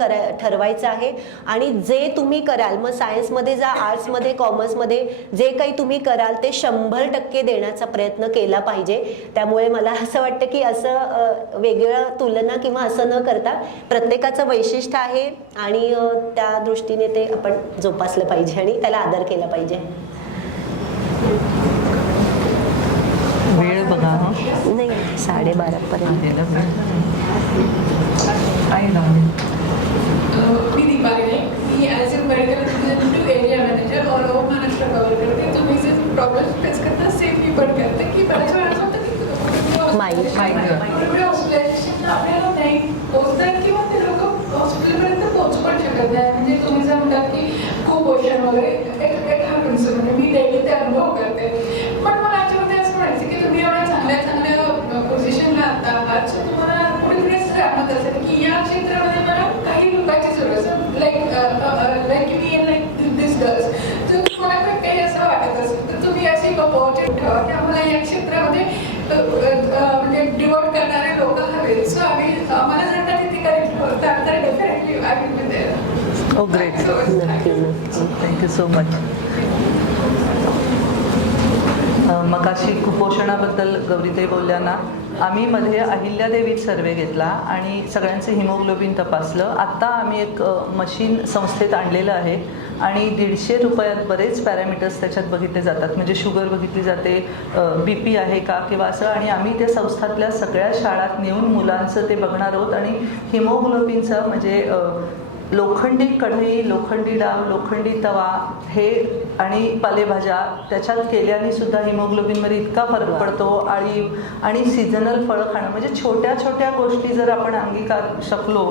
ठरवायचं आहे. आणि जे तुम्ही कराल, मग सायन्समध्ये जा, आर्ट्समध्ये, कॉमर्समध्ये, जे काही तुम्ही कराल ते 100% देण्याचा प्रयत्न केला पाहिजे. त्यामुळे मला असं वाटतं की असं वेगळं तुलना किंवा असं न करता प्रत्येकाचं वैशिष्ट्य आहे आणि त्या दृष्टीने ते आपण जोपासलं पाहिजे आणि त्याला आदर केला पाहिजे. वेळ बघा. नाही, 12:30 पर्यंत. मी दीपाली नाईक. मी as a medical area manager all over Maharashtra cover करते. तुम्ही जे प्रॉब्लेम फेस करता सेम मी पण करते की बऱ्याच वेळा असं होतं की हॉस्पिटलायझेशन आपल्याला नाही पोहोचतात किंवा ते लोक हॉस्पिटलपर्यंत पोहोचू पण शकत नाही. म्हणजे तुम्ही जर म्हणतात की खूप ओशन वगैरे एक हा कन्सर्न म्हणजे मी डेली ते अनुभव करते. पण मला याच्यामध्ये असं म्हणायचं की तुम्ही एवढ्या चांगल्या चांगल्या पोझिशनला आहात, सो तुम्हाला कुठेतरी जाणवत असेल की या क्षेत्रामध्ये मला काही लोकांची जरूर असेल लाईक मी लाईक दिस गर्ल्स. तर तुम्हाला काही असं वाटत असेल तर तुम्ही अशी ऑपॉर्च्युनिटी ठेवा की आम्हाला या क्षेत्रामध्ये म्हणजे डिवोट करणारे लोक हवे. सो आम्हाला जर का तिथे करेक्ट तर definitely I will be there. Oh great. Thank you so much. मगाशी कुपोषणाबद्दल गौरीताई बोलल्या ना, आम्ही मध्ये अहिल्यादेवीत सर्वे घेतला आणि सगळ्यांचे हिमोग्लोबिन तपासलं. आत्ता आम्ही एक मशीन संस्थेत आणलेलं आहे आणि 150 रुपयात बरेच पॅरामीटर्स त्याच्यात बघितले जातात. म्हणजे शुगर बघितली जाते, BP आहे का किंवा असं. आणि आम्ही त्या संस्थातल्या सगळ्या शाळात नेऊन मुलांचं ते बघणार आहोत. आणि हिमोग्लोबिनचं म्हणजे लोखंडी कढई, लोखंडी डाव, लोखंडी तवा हे आणि पालेभाज्या त्याच्यात केल्याने सुद्धा हिमोग्लोबिनमध्ये इतका फरक पडतो. आणि सीझनल फळं खाणं, म्हणजे छोट्या छोट्या गोष्टी जर आपण अंगीकार शकलो,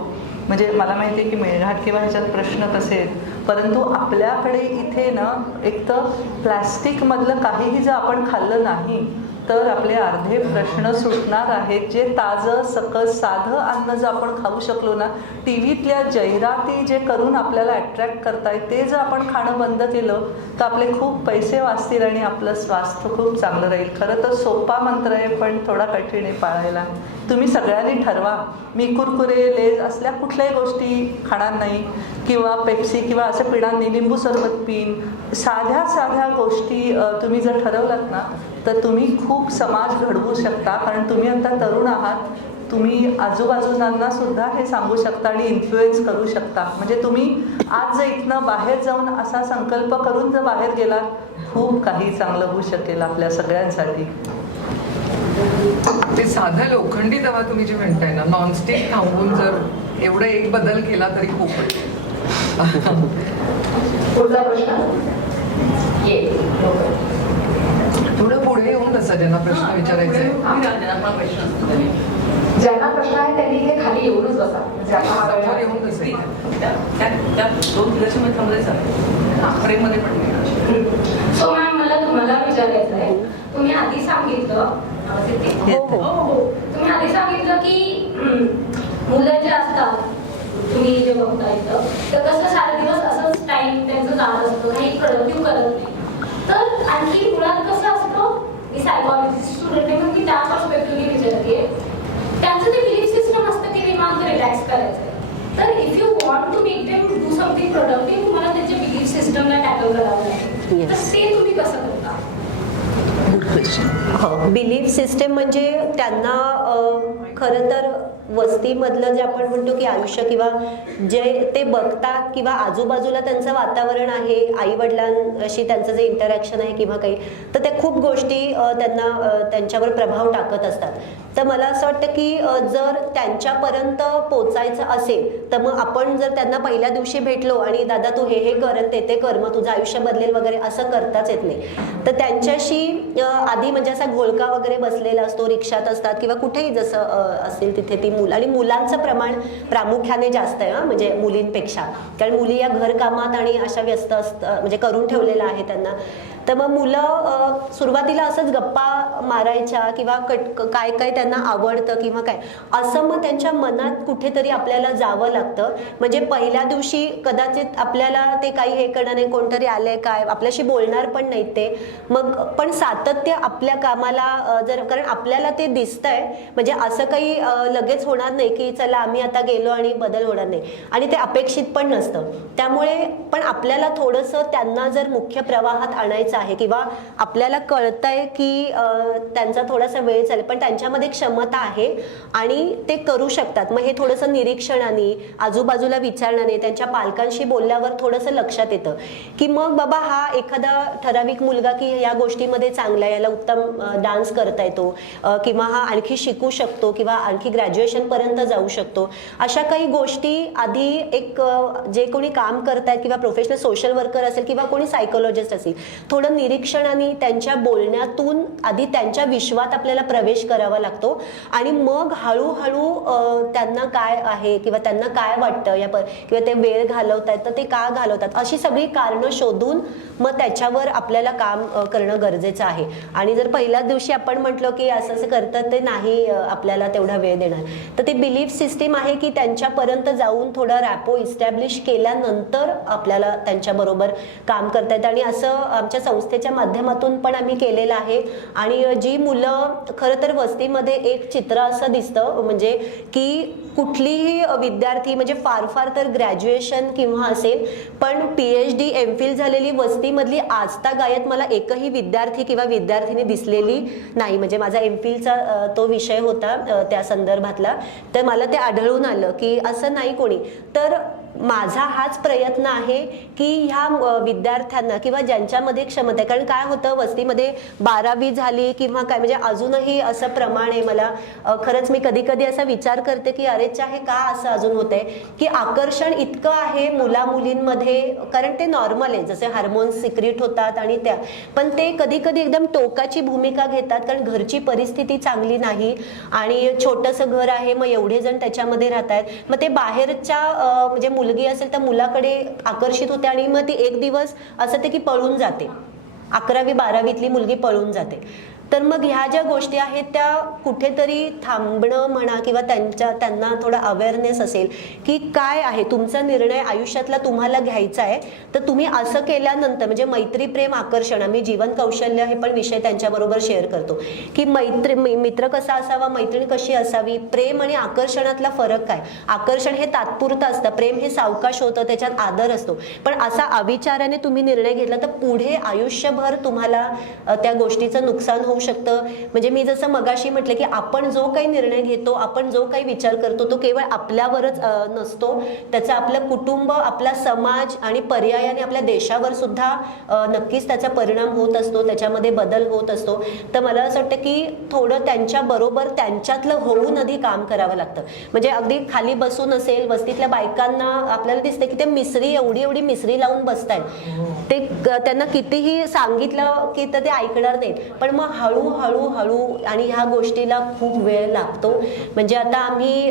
म्हणजे मला माहिती आहे की मेळघाट किंवा ह्याच्यात प्रश्न कसे आहेत, परंतु आपल्याकडे इथे ना एक तर प्लॅस्टिकमधलं काहीही जर आपण खाल्लं नाही तर आपले अर्धे प्रश्न सुटणार आहेत. जे ताजं सकस साधं अन्न जर आपण खाऊ शकलो ना, टी व्हीतल्या जाहिराती जे करून आपल्याला अट्रॅक्ट करतायत ते जर आपण खाणं बंद केलं तर आपले खूप पैसे वाचतील आणि आपलं स्वास्थ्य खूप चांगलं राहील. खरं तर सोपा मंत्र आहे पण थोडा कठीण आहे पाळायला. तुम्ही सगळ्यांनी ठरवा, मी कुरकुरे, लेज असल्या कुठल्याही गोष्टी खाणार नाही किंवा पेप्सी किंवा असं पिणार नाही, लिंबू सरबत पिन. साध्या साध्या गोष्टी तुम्ही जर ठरवलात ना तर तुम्ही खूप समाज घडवू शकता. कारण तुम्ही आता तरुण आहात, तुम्ही आजूबाजूंना सुद्धा हे सांगू शकता आणि इन्फ्लुएन्स करू शकता. म्हणजे तुम्ही आज जर इथनं बाहेर जाऊन असा संकल्प करून जर बाहेर गेलात, खूप काही चांगलं होऊ शकेल आपल्या सगळ्यांसाठी. ते साधं लोखंडी तवा तुम्ही जे म्हणताय ना, नॉनस्टिक थांबवून जर एवढं एक बदल केला तरी खूप. पुढचा प्रश्न थोडं पुढे येऊन बसा ज्यांना प्रश्न विचारायचा आहे. ज्यांना प्रश्न आहे त्यांनी हे खाली येऊनच बसा. समोर येऊन बसा. सो मॅम, मला तुम्हाला विचारायचं आहे, तुम्ही आधी सांगितलं तुम्ही आधी सांगितलं की मुलं जे असतात तुम्ही जे बघता येतं तर कसं सारा दिवस असंच टाइम त्यांचं जात असतं, काही प्रोडक्टिव्ह करत नाही. तर आणखी मुलात कसं असतं, मी सायकॉलॉजी स्टुडंट आहे, मी त्या पर्स्पेक्टिव्हने विचारते, त्यांचं ते बिलीफ सिस्टम असतं की निवांत रिलॅक्स करायचं आहे. तर if you want to make them do something productive, तुम्हाला त्यांच्या बिलीफ सिस्टमला टॅकल करावं लागेल. तर ते तुम्ही कसं करता? बिलीफ सिस्टम म्हणजे त्यांना खरं तर वस्तीमधलं जे आपण म्हणतो की आयुष्य किंवा जे ते बघतात किंवा आजूबाजूला त्यांचं वातावरण आहे, आईवडिलांशी त्यांचं जे इंटरॅक्शन आहे किंवा काही, तर त्या खूप गोष्टी त्यांना त्यांच्यावर प्रभाव टाकत असतात. तर मला असं वाटतं की जर त्यांच्यापर्यंत पोचायचं असेल तर मग आपण जर त्यांना पहिल्या दिवशी भेटलो आणि दादा तू हे कर आणि ते कर मग तुझं आयुष्य बदलेल वगैरे असं करताच येत नाही. तर त्यांच्याशी आधी म्हणजे असा घोळका वगैरे बसलेला असतो, रिक्षात असतात किंवा कुठेही जसं असेल तिथे ती मुलं, आणि मुलांचं प्रमाण प्रामुख्याने जास्त आहे म्हणजे मुलींपेक्षा, कारण मुली या घरकामात आणि अशा व्यस्त म्हणजे करून ठेवलेलं आहे त्यांना. तर मग मुलं सुरुवातीला असंच गप्पा मारायच्या किंवा काय काय त्यांना आवडतं किंवा काय असं मग त्यांच्या मनात कुठेतरी आपल्याला जावं लागतं. म्हणजे पहिल्या दिवशी कदाचित आपल्याला ते काही हे करणार नाही, कोणतरी आलंय काय आपल्याशी बोलणार पण नाही ते, मग पण सातत्य आपल्या कामाला जर, कारण आपल्याला ते दिसतंय म्हणजे असं काही लगेच होणार नाही की चला आम्ही आता गेलो आणि बदल होणार नाही, आणि ते अपेक्षित पण नसतं. त्यामुळे पण आपल्याला थोडंसं त्यांना जर मुख्य प्रवाहात आणायचं आहे किंवा आपल्याला कळतंय की त्यांचा थोडासा वेळ चालेल पण त्यांच्यामध्ये क्षमता आहे आणि ते करू शकतात, मग हे थोडंसं निरीक्षणाने आजूबाजूला विचारण्याने त्यांच्या पालकांशी बोलल्यावर थोडंसं लक्षात येतं की मग बाबा हा एखादा ठराविक मुलगा की या गोष्टीमध्ये चांगला आहे, याला उत्तम डान्स करता येतो किंवा हा आणखी शिकू शकतो किंवा आणखी ग्रॅज्युएशन पर्यंत जाऊ शकतो. अशा काही गोष्टी आधी एक जे कोणी काम करतायत किंवा प्रोफेशनल सोशल वर्कर असेल किंवा कोणी सायकोलॉजिस्ट असेल, थोडं निरीक्षणाने त्यांच्या बोलण्यातून आधी त्यांच्या विश्वात आपल्याला प्रवेश करावा लागतो आणि मग हळूहळू त्यांना काय आहे किंवा त्यांना काय वाटतं किंवा ते वेळ घालवतायत तर ते का घालवतात अशी सगळी कारणं शोधून मग त्याच्यावर आपल्याला काम करणं गरजेचं आहे. आणि जर पहिल्याच दिवशी आपण म्हटलं की असं असं करतात ते नाही आपल्याला तेवढा वेळ देणार, तर ते बिलीफ सिस्टीम आहे की त्यांच्यापर्यंत जाऊन थोडं रॅपो इस्टॅब्लिश केल्यानंतर आपल्याला त्यांच्याबरोबर काम करता येतं. आणि असं आमच्या संस्थेच्या माध्यमातून पण आम्ही केलेलं आहे. आणि जी मुलं खरं तर वस्तीमध्ये एक चित्र असं दिसतं म्हणजे की कुठलीही विद्यार्थी म्हणजे फार फार तर ग्रॅज्युएशन किंवा असेल पण PhD MPhil झालेली वस्तीमधली आजतागायत मला एकही विद्यार्थी किंवा विद्यार्थिनी दिसलेली नाही. म्हणजे माझा MPhilचा तो विषय होता त्या संदर्भातला, तर मला ते आढळून आलं की असं नाही कोणी. तर माझा हाच प्रयत्न आहे की ह्या विद्यार्थ्यांना किंवा ज्यांच्यामध्ये क्षमता आहे, कारण काय होतं वस्तीमध्ये 12वी झाली किंवा काय म्हणजे अजूनही असं प्रमाण आहे. मला खरंच मी कधी कधी असा विचार करते की अरे चाहे का असं अजून होतंय की आकर्षण इतकं आहे मुला मुलींमध्ये, कारण ते नॉर्मल आहे जसे हार्मोन्स सिक्रिट होतात आणि त्या, पण ते कधी कधी एकदम टोकाची भूमिका घेतात कारण घरची परिस्थिती चांगली नाही आणि छोटंसं घर आहे, मग एवढे जण त्याच्यामध्ये राहत आहेत, मग ते बाहेरच्या म्हणजे मुलगी असेल तर मुलाकडे आकर्षित होते आणि मग ती एक दिवस असं ते की पळून जाते, 11वी 12वीतली मुलगी पळून जाते. तर मग ह्या ज्या गोष्टी आहेत त्या कुठेतरी थांबणं म्हणा किंवा त्यांना थोडा अवेअरनेस असेल की काय आहे तुमचा निर्णय आयुष्यातला तुम्हाला घ्यायचा आहे, तर तुम्ही असं केल्यानंतर म्हणजे मैत्री प्रेम आकर्षण, आम्ही जीवन कौशल्य हे पण विषय त्यांच्याबरोबर शेअर करतो की मित्र कसा असावा, मैत्रीण कशी असावी, प्रेम आणि आकर्षणातला फरक काय. आकर्षण हे तात्पुरतं असतं, प्रेम हे सावकाश होतं, त्याच्यात आदर असतो, पण असा अविचाराने तुम्ही निर्णय घेतला तर पुढे आयुष्यभर तुम्हाला त्या गोष्टीचं नुकसान होऊ शकतं. म्हणजे मी जसं मगाशी म्हटलं की आपण जो काही निर्णय घेतो, आपण जो काही विचार करतो तो केवळ आपल्यावरच नसतो, त्याचा आपलं कुटुंब, आपला समाज आणि पर्यायाने आपल्या देशावर सुद्धा नक्कीच त्याचा परिणाम होत असतो, त्याच्यामध्ये बदल होत असतो. तर मला असं वाटतं की थोडं त्यांच्या बरोबर त्यांच्यातलं होऊन आधी काम करावं लागतं. म्हणजे अगदी खाली बसून असेल, वस्तीतल्या बायकांना आपल्याला दिसते की ते मिसरी एवढी मिसरी लावून बसतायत, ते त्यांना कितीही सांगितलं की तर ते ऐकणार नाहीत, पण मग हळू आणि ह्या गोष्टीला खूप वेळ लागतो. म्हणजे आता आम्ही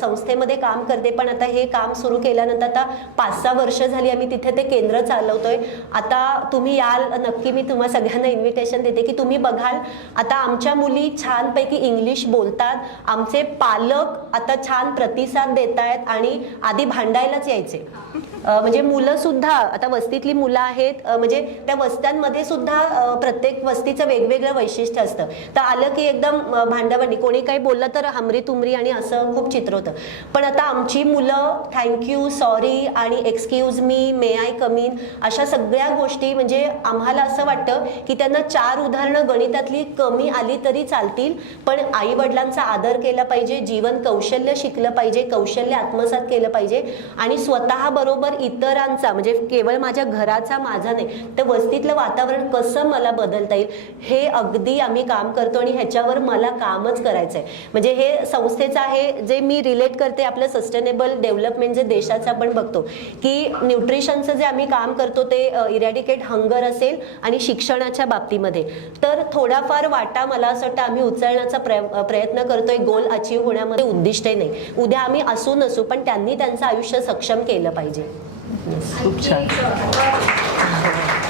संस्थेमध्ये काम करते, पण आता हे काम सुरू केल्यानंतर आता 5-6 वर्ष झाली आम्ही तिथे ते केंद्र चालवतोय. आता तुम्ही याल नक्की, मी तुम्हाला सगळ्यांना इन्व्हिटेशन देते की तुम्ही बघाल आता आमच्या मुली छानपैकी इंग्लिश बोलतात, आमचे पालक आता छान प्रतिसाद देत आहेत आणि आधी भांडायलाच यायचे. म्हणजे मुलं सुद्धा आता वस्तीतली मुलं आहेत, म्हणजे त्या वस्त्यांमध्ये सुद्धा प्रत्येक वस्तीचं वेगवेगळं वैशिष्ट्य असतं, तर आलं की एकदम भांडाभांडी, कोणी काही बोललं तर हमरी तुमरी आणि असं खूप चित्र होतं. पण आता आमची मुलं थँक्यू, सॉरी आणि excuse me, may I come in अशा सगळ्या गोष्टी, म्हणजे आम्हाला असं वाटतं की त्यांना 4 उदाहरणं गणितातली कमी आली तरी चालतील, पण आई वडिलांचा आदर केला पाहिजे, जीवन कौशल्य शिकलं पाहिजे, कौशल्य आत्मसात केलं पाहिजे आणि स्वतः बरोबर इतरांचा, म्हणजे केवळ माझ्या घराचा माझा नाही तर वस्तीतलं वातावरण कसं मला बदलता येईल हे अगदी अगदी आम्ही काम करतो आणि ह्याच्यावर मला कामच करायचं आहे. म्हणजे हे संस्थेचं आहे जे मी रिलेट करते आपलं सस्टेनेबल डेव्हलपमेंट जे देशाचं आपण बघतो की न्यूट्रिशनचं जे आम्ही काम करतो ते इरॅडिकेट हंगर असेल आणि शिक्षणाच्या बाबतीमध्ये तर थोडाफार वाटा मला असं वाटतं आम्ही उचलण्याचा प्रयत्न करतोय गोल अचीव्ह होण्यामध्ये. उद्दिष्टही नाही, उद्या आम्ही असू नसू पण त्यांनी त्यांचं आयुष्य सक्षम केलं पाहिजे. खूप छान. आणखी एक,